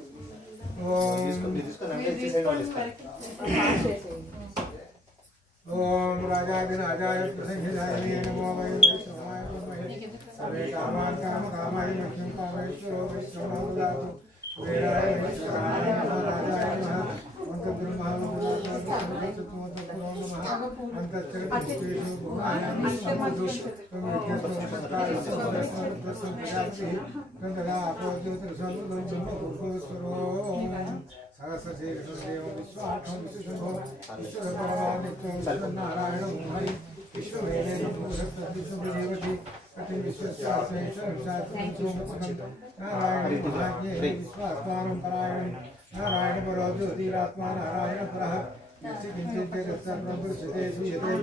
ఓం రాజాది రాజాయ ప్రసంగిదాయ నమో వైష్ణవాయ సర్వే కామాన్ కామ కామాయ లక్ష్మీ కామేశ్వరో వైష్ణవాయ వేరాయ వైష్ణవాయ నమో రాజాయ నమః नारायण परो ज्योतिरात्मा नारायण परः किंचित् सर्वं दृश्यते सूयते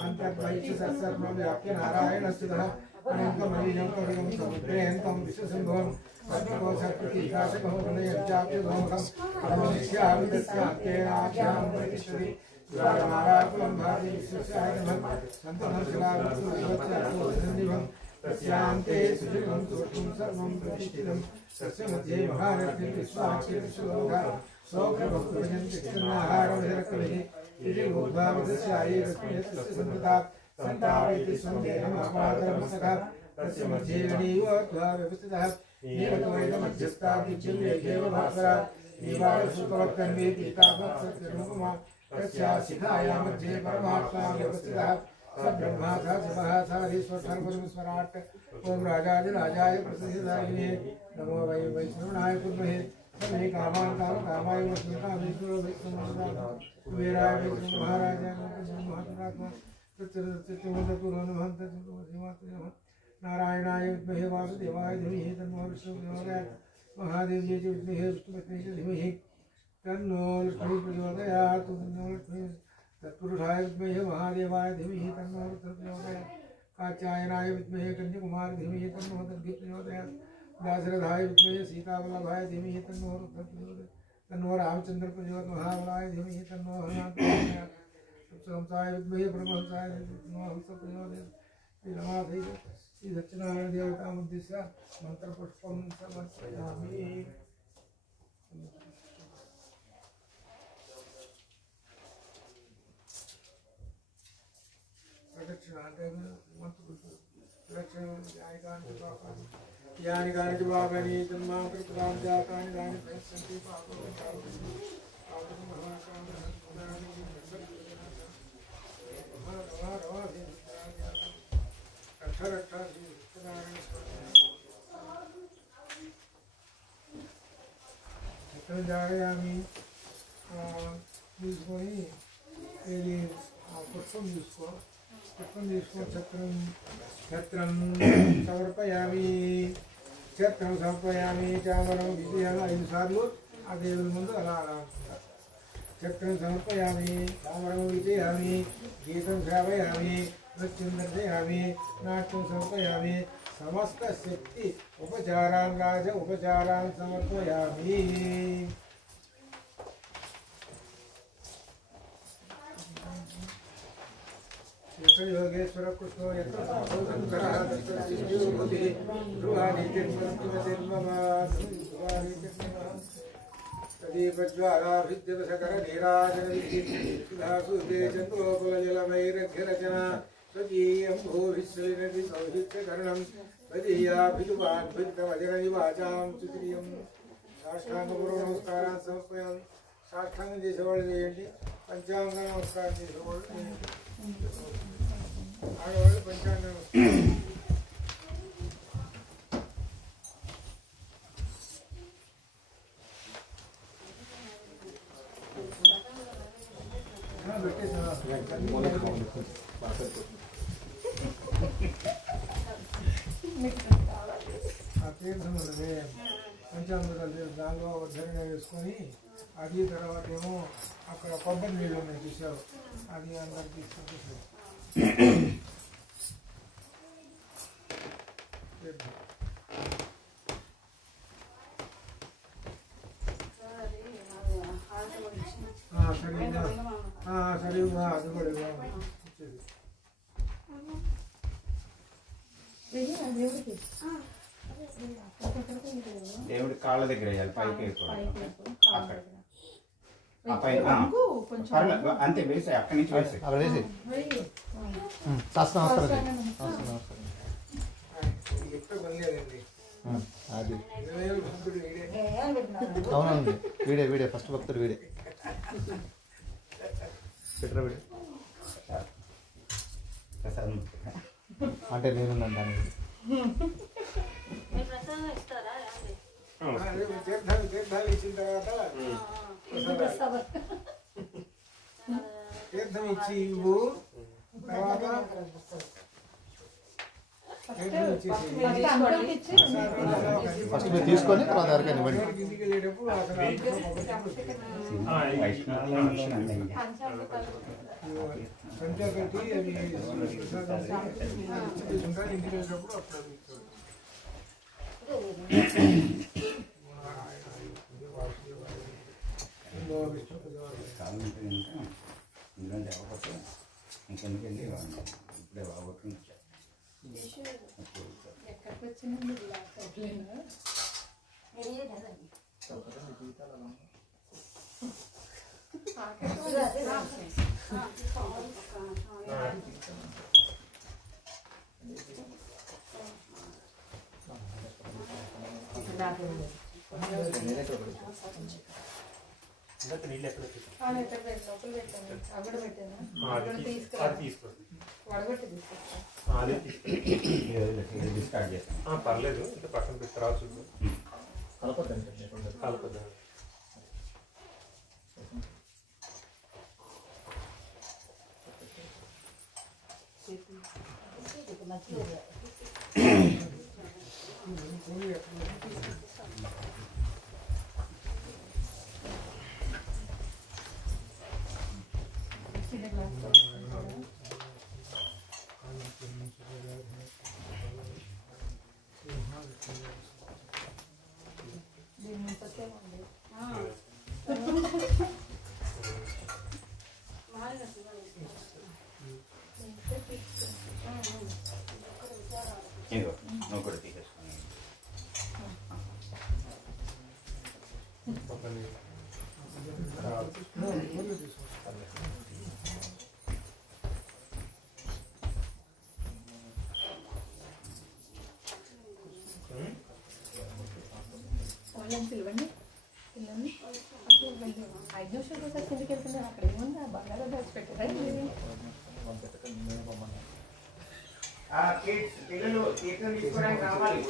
अन्तर्बहिः सर्वं व्याप्य नारायण स्थितः अनन्तमलिनं कविं समुद्रेऽन्तं विश्वसम्भवं सर्वकोशप्रतीकाशकं हृदयञ्चाप्यधोमुखं परमनित्याविदस्यान्तेनाख्यां प्रतिष्ठति द्वारमाराकुलं भाति विश्वस्यायनमः सन्ततं शिलाविश्वसन्निभं तस्यान्ते सुजीवं सूक्ष्मं सर्वं प्रतिष्ठितं तस्य मध्ये महारथ्यं विश्वाक्षिरश्लोकः सौख्यभक्तभजन्तिक्षुन्नाहारमधिरकविः इति भूद्भावदस्यायैरस्मिन् सन्तता सन्तावेति सन्देहमापादरमसखः तस्य मध्ये गणीयोऽध्वा व्यवस्थितः नीलत्वैतमध्यस्तादिज्यव्येकेव भास्वरा दीवालसुतवत्कन्वे पीताभक्सत्यनुपमा तस्या शिखाया मध्ये परमात्मा व्यवस्थितः स ब्रह्मा स शिवः स हरीश्वरस्वराट् ओम राजाधिराजाय प्रसिद्धायिने नमो वै वैष्णवाय कुर्महे समे कामान् कामकामाय वैष्णवेश्वरो वैष्णवः कुबेराय वैष्णव महाराजाय महात्मा तत्सर्वतत्त्वमन्तपुरो नमः तत्सर्वमात्रे नमः नारायणाय विद्महे वासुदेवाय धीमहि तन्नो विष्णुः प्रचोदयात् महादेव्यै च विद्महे विष्णुपत्न्यै च धीमहि तन्नो लक्ष्मीः प्रचोदयात् तन्नो लक्ष्मीः तत्पुरुषाय विद्महे महादेवाय धीमहि तन्नो रुद्रः प्रचोदयात् कात्यायनाय विद्महे कन्याकुमारी धीमहि तन्नो दर्गी प्रचोदयात् दाशरथाय विद्महे सीतावल्लभाय धीमहि तन्नो रुद्रः प्रचोदयात् तन्नो रामचंद्र प्रचोदयात् महाबलाय धीमहि तन्नो हनुमान् प्रचोदयात् सप्तहंसाय विद्महे परमहंसाय तन्नो हंस प्रचोदयात् श्रीरमाधैः श्री सत्यनारायण देवतामुद्दिश्य मंत्रपुष्पं समर्पयामि। यानि कानि च पापानि तन्मां कृत्वां जातानि तानि पश्यन्ति जायामि తీసుకొని ఇది పుష్పం తీసుకో ఛత్రం సమర్పయామి చామరం విజయాలు 5 సార్లు ఆ దేవుని ముందు అలా అనుకుంటారు. ఛత్రం సమర్పయామి చామరం విజయామి గీతం శ్రావయామి నృత్యం దర్శయామి నాట్యం సమర్పయామి సమస్త శక్తి ఉపచారాన్ రాజ ఉపచారాన్ సమర్పయామి. यत्र योगेश्वर कृष्णो यत्र शंकरः तत्र शिवो बुद्धिः ध्रुवाणि तदीपज्वालाभिद्यवशकरनीराजनविद्युधासुते चन्द्रोकुलजलमैरघ्यरचना स्वकीयं भूभिश्वैरभिसौहित्यकर्णं त्वदीयाभिजुवाद्भिद्यवजननिवाचां सुत्रियं साष्टाङ्गपूर्वनमस्कारान् समर्पयामि. साष्टांग చేసేవాళ్ళు చేయండి, పంచాంగ నమస్కారం చేసేవాళ్ళు ఆడవాళ్ళు పంచాంగ ఆ తీర్థం ఉన్నది పంచామృతాలు దానిలో ధరణ వేసుకొని అది తర్వాత ఏమో అక్కడ కొబ్బరి నీళ్ళు ఉన్నాయి చూసావు, అది అందరికి తీసుకొచ్చేసావు. సరే అది కూడా వచ్చేది. దేవుడి కాళ్ళ దగ్గర వేయాలి, పైకి అంతే వేసాయి, అక్కడి నుంచి వేసాయి. అవునండి, వీడే ఫస్ట్ భక్తుడు వీడే. పెట్టరా వీడే అంటే నేను దాని తీర్థాలు ఇచ్చిన తర్వాత తీర్థం ఇచ్చి ఇవ్వు, తర్వాత ఫస్ట్ మీరు తీసుకొని తర్వాత ఎవరికైనా ఇవ్వండి. ఇంటికి వెళ్ళేటప్పుడు సంచా పెట్టి అవి తీసుకుంటారు. ఇంటికి వెళ్ళేటప్పుడు అప్పుడు ఇందులో లేకపోతే ఇంకెందుకు వెళ్ళి ఇప్పుడే బాగొట్టుకుని వచ్చాను. నీళ్ళు ఎక్కడ డిస్కార్డ్ చేస్తాను. పర్లేదు, ఇంకా పక్కన పెట్టి రావచ్చు. కలపద్దు. ఇదిగో నువ్వు కూడా తీసేసుకుని వాళ్ళని పిలవండి పిల్లల్ని అప్పుడు వెళ్ళి 5 నిమిషాలు ఒకసారి కిందకి వెళ్తున్నారు. అక్కడ ఏముందా బాగా దాచిపెట్టారా పిల్లలు తీర్థం తీసుకోవడానికి రావాలి.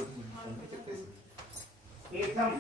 తీర్థం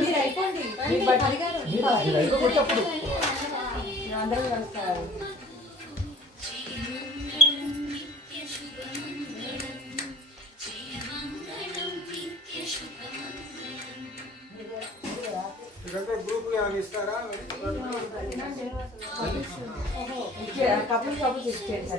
మీరు అయిపోండి అందరూ కలుస్తారు. గ్రూప్ ఇస్తారా? కపుల్ ఇచ్చేయండి.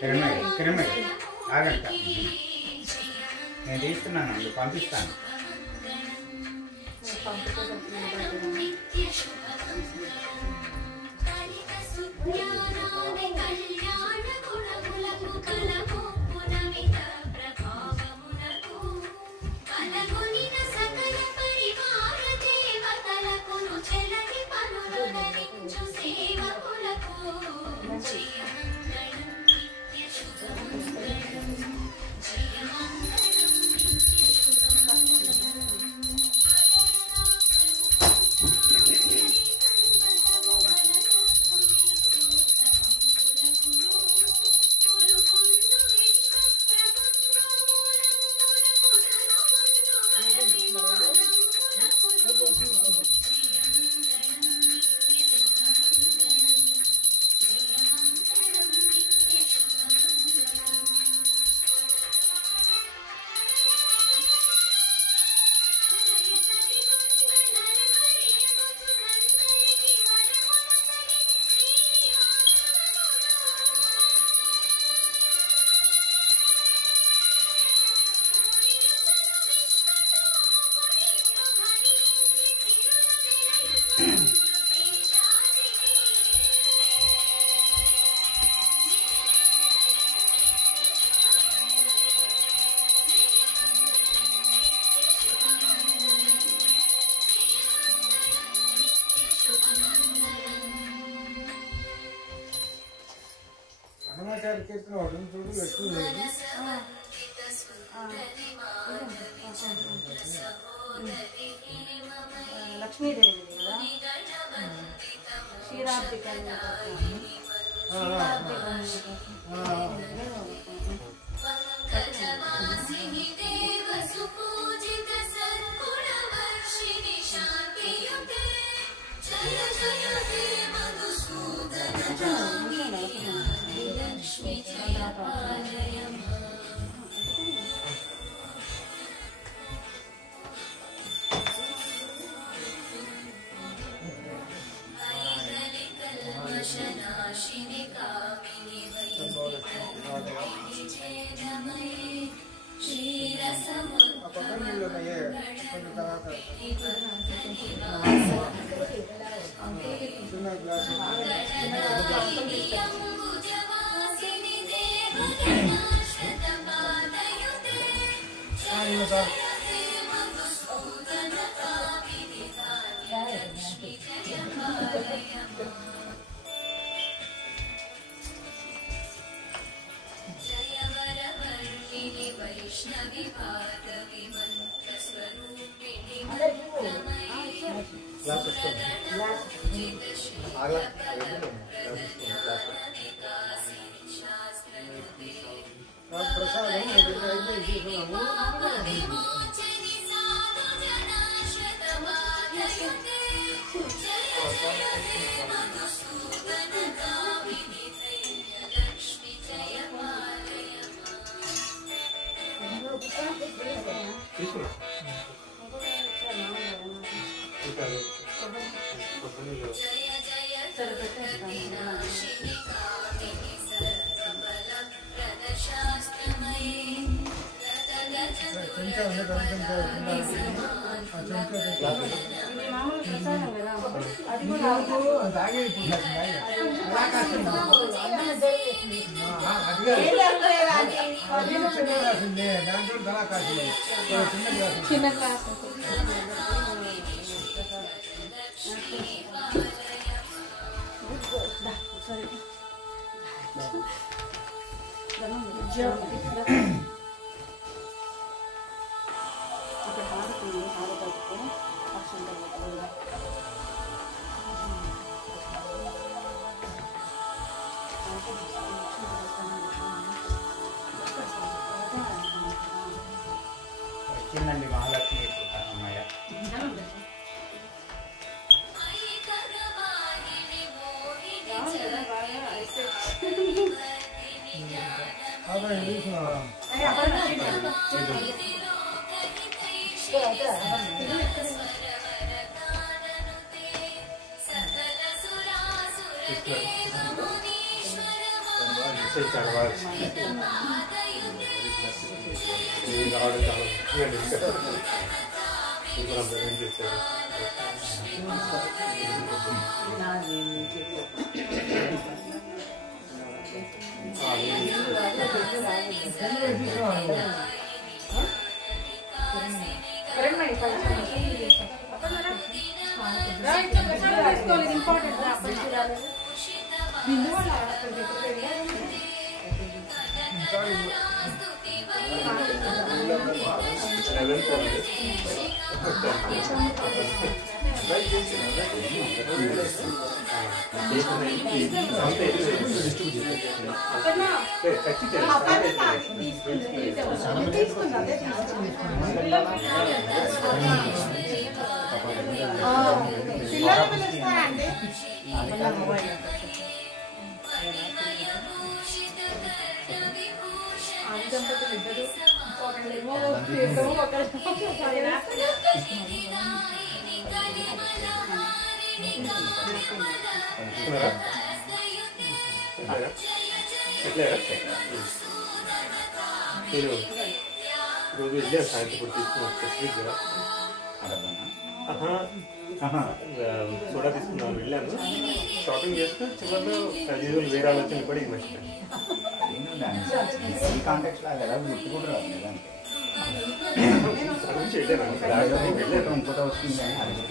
కిరణ్ ఆగంట నేను తీసుకున్నానండి పంపిస్తాను. అన్నమాచార్య కీర్తన ఒకటి చూడు లక్ష్మీదేవి లక్ష్మీదేవి క్షీరాబ్ది చిన్న క్లాస్ వచ్చిందండి మహాలక్ష్మి అమ్మయ్య. చాలా బాగా ఇది రావడం చాలా ఇప్పుడు అందరూ ఏం చేశారు నేను రోజు వెళ్ళా సాయంత్రం కూడా తీసుకున్నాను స్పెసిఫిక్గా సోడా తీసుకున్నాను వెళ్ళాను షాపింగ్ చేస్తే చివరిలో యూజువల్ వేరే ఆలోచన కూడా ఇది మర్చిపోయాను ఈ కాంటాక్ట్ లాగా ఎలా గుర్తు కూడా రాలేదు దాని గురించి వెళ్ళాను ఇంకోటి వస్తుంది కానీ అది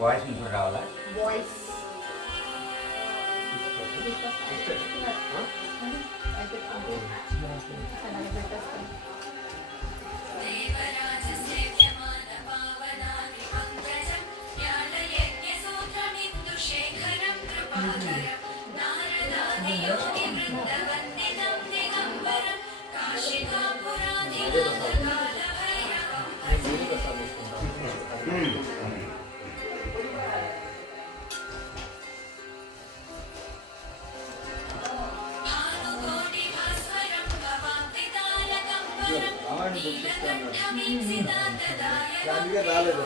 వాయిస్ ఇప్పుడు రావాలా రాలేదు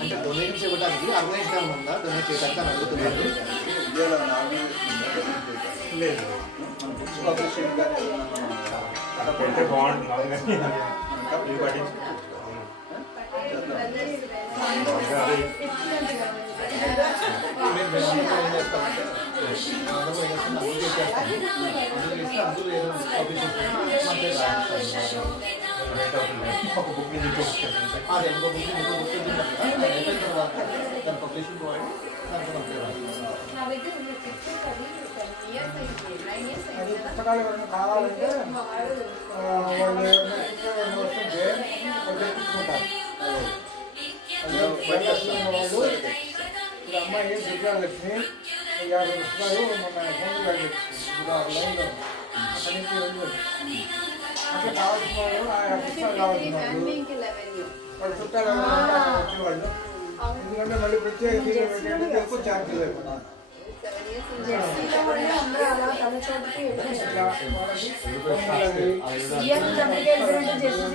అంటే డొనేషన్ ఇవ్వడానికి ఆర్గనైజేషన్ ఉందా డొనేట్ చేయడానికి అని అడుగుతున్నారు లేదు అంటే బాగుంటుంది ఇది పట్టించు పుస్తకాలు ఎవరైనా కావాలంటే వాళ్ళు వస్తుంటే వాళ్ళు తెప్పించుకుంటారు. వాళ్ళు ఇప్పుడు అమ్మాయి దుర్గాలక్ష్మి 50 పుస్తకాలు మన ఫోన్ లైన్లో అక్కడి నుంచి వెళ్ళి అట్లా కావాల్సిన వాళ్ళు ఆ పుస్తకాలు కావాల్సిన వాళ్ళు చుట్టాలు వచ్చేవాళ్ళు. ఎందుకంటే మళ్ళీ ప్రత్యేక ఎక్కువ ఛార్జీలు లేకుండా జెర్సీలో కూడా అందరూ అలా తల చోటుకి వెళ్ళిపోయారు. ఇయర్ కంపెనీకి వెళ్ళిపోయారంటే జెర్సీ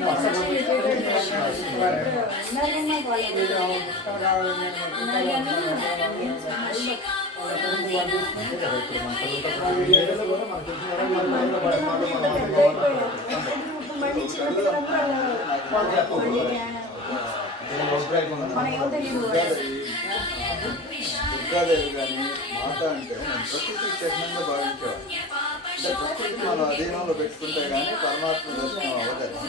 మళ్ళీ చిన్నపిల్లలందరూ మన ఏమో తెలియదు. దుర్గాదేవి కానీ మాత అంటే మనం ప్రకృతి చిహ్నంగా భావించేవాడు. అంటే ప్రకృతి మనం అధీనంలో పెట్టుకుంటే కానీ పరమాత్మ దర్శనం అవ్వదని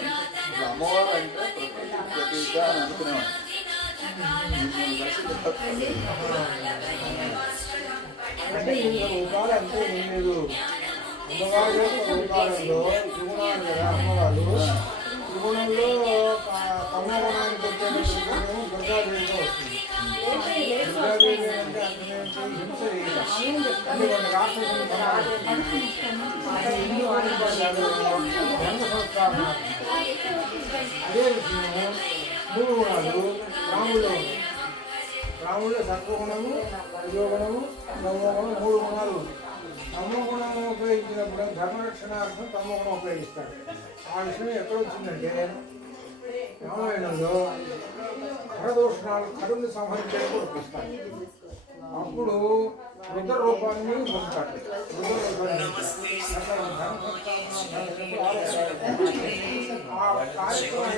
అమ్మవారు అంటే ప్రకృతి ప్రతీక అని అనుకునేవాడు. అంటే ఇంత రూపాలు అంటే ఏం లేదు. అమ్మవారి యొక్క రూపాలలో త్రిగుణాలు కదా అమ్మవారు. త్రిగుణంలో తమ గుణానికి వచ్చేటప్పుడు దుర్గాదేవిగా వస్తుంది. దుర్గాదేవి అంటే అర్థమేంటి? హింస అంటే వాళ్ళ రాక్షసులు హిందూ ఆదిపడ్డాడు ధర్మ సంస్కారం. అదే విషయము మూడు గుణాలు రాముల్లో ఉన్నాయి. రాముల్లో సత్వగుణము, రజోగుణము, తమోగుణము, మూడు గుణాలు. తమోగుణం ఉపయోగించినప్పుడు ధర్మరక్షణార్థం తమోగుణం ఉపయోగిస్తాడు. ఆ విషయం ఎక్కడ వచ్చిందంటే రామాయణంలో హరదోషణాలు కడుని సంహరించేందుకు ఉపయోగిస్తాడు. అప్పుడు రుద్ర రూపాన్ని పొందుతాడు. రుద్ర రూపాన్ని ఆ కార్యక్రమం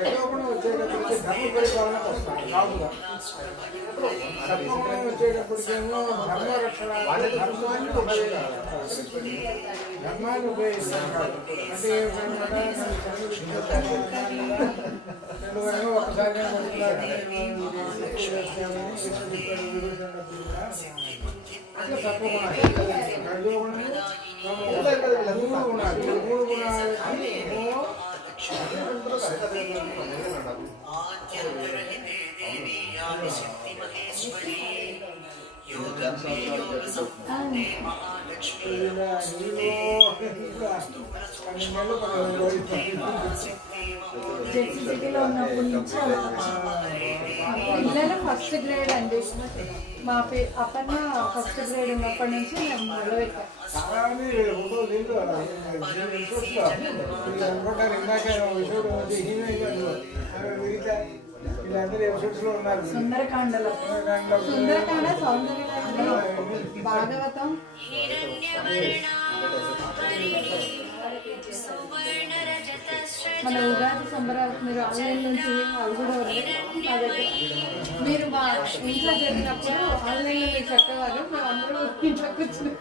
రజోగుణం వచ్చేటప్పటికి ధర్మ పరిపాలనకు వస్తాడు రాజుగా. సత్వగుణం వచ్చేటప్పటికేమో ధర్మ రక్షణ ధర్మాన్ని ఉపయోగిస్తాడు. అంటే ఒకసారి అట్లా సత్వగుణాలు రజోగుణము మూడు గుణాలు. మూడు గుణాలు జెర్సీ సిటీలో ఉన్నప్పటి నుంచి పిల్లలు ఫస్ట్ గ్రేడ్ అండి. మా అప్పన్న ఫస్ట్ గ్రేడ్ ఉన్నప్పటి నుంచి మేము మొదలుపెట్టాం. సుందరకాండలో సుందరకాండ, సౌందర్యలహరి, భాగవతం, మన ఉగాది సంబరాలు మీరు ఆన్లైన్ నుంచి అవి కూడా మా దగ్గర మీరు మా ఇంట్లో జరిగినప్పుడు ఆన్లైన్లో మీరు చెప్పేవారు. మేము అందరూ ఇంట్లో కూర్చున్నాం.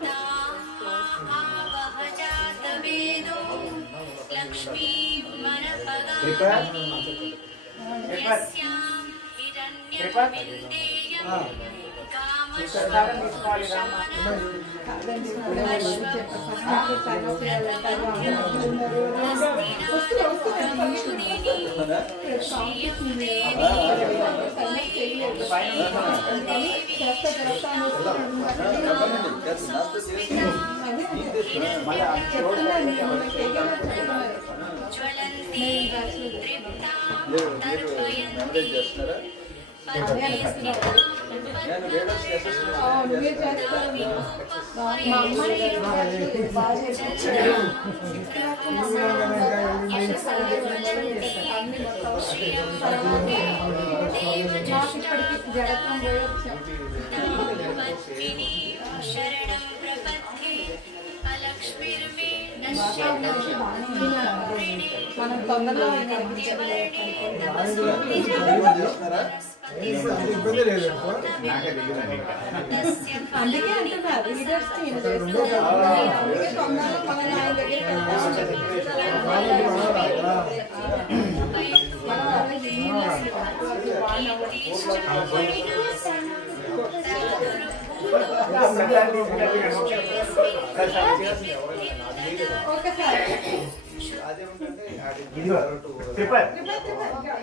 మనం తొందరలో ఇబ్బంది లేదు. అందుకే అంటున్నారు లీడర్స్ అందుకే తొందరలో మనం ఆయన దగ్గరికి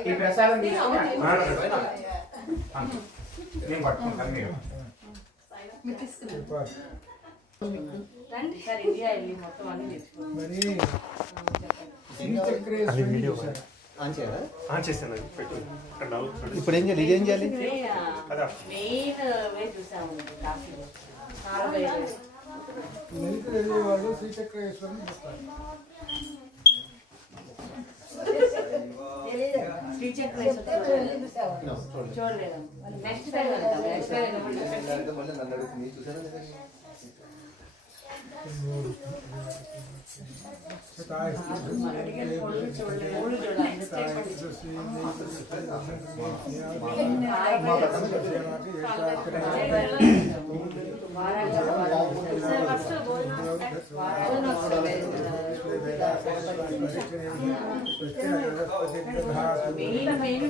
ఈ ప్రసాదం తీసుకుని నేను పట్టుకుంటాను. ఇండియా వెళ్ళి మొత్తం అన్ని మరి శ్రీచక్రేశ్వరి ఆన్ చేయాలా? ఆన్ చేశాను అది పెట్టు. ఇక్కడ నవ్వుతున్నాడు. ఇప్పుడు ఏం చేయాలి? ఇదేం చేయాలి? అదా మెయిన్ వే చూసాము కాశీలో చాలా వేరు. వెనుక వెళ్ళేవాళ్ళు శ్రీచక్రేశ్వరం చూస్తారు. చూడలేదు. నెక్స్ట్ టైం వెళ్తాం. నెక్స్ట్ టైం మళ్ళీ నన్ను అడుగుతుంది చూసారా లేదా?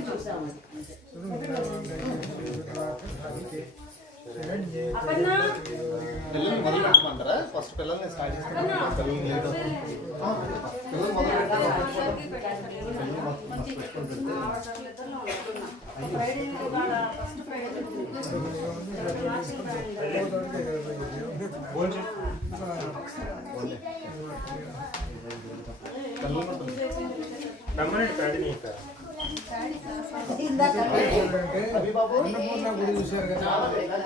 చూసాము. పిల్లల్ని మొదలు పెట్టమంటారా? ఫస్ట్ పిల్లల్ని స్టార్ట్ చేస్తాను. పిల్లల్ని లేట్ అవుతుంది. పిల్లలు మొదలు అన్నపూర్ణ గుడి చూశారు కదా,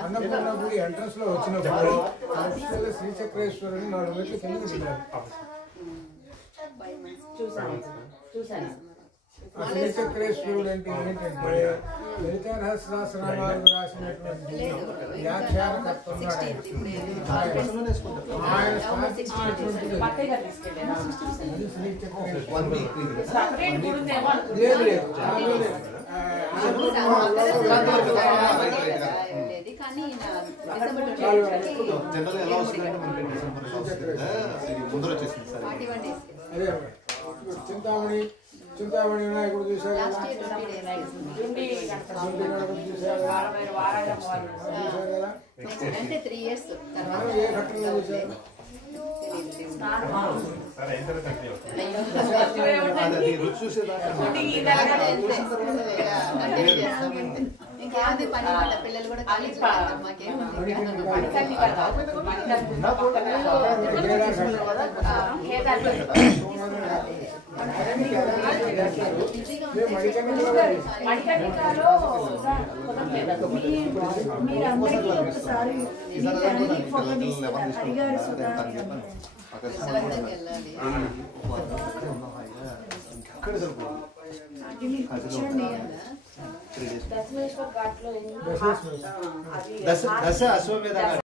అన్నపూర్ణ గుడి ఎంట్రన్స్ లో వచ్చినప్పుడు శ్రీచక్రేశ్వరుని 4 మెట్లు కిందకి దిగారు. శ్రీచక్రేశ్వరుడు అంటే ఏంటంటే లలితా సహస్రనామాలు రాసినటువంటి వ్యాఖ్యానకర్త ఆయన స్థాపించినటువంటి లేదు లేదు జనరల్ ఎలా వస్తుందంటే మనకి డిసెంబర్ ముందర వచ్చేసింది సార్. అదే చింతామణి చింతామణి వినాయకుడు చూశారు కదా, అంటే 3 years ఏ ఘట్టంలో చూశారు? ఇంకేముంది పని పడ్డ పిల్లలు కూడా కాలేజ్ మాకేం మీరందరికీ ఒకసారి ఫోటో తీసుకున్నారు అడిగారు సుధా వెళ్ళాలి. దశమేశ్వర్ ఘాట్లో దశ అశ్వమేధ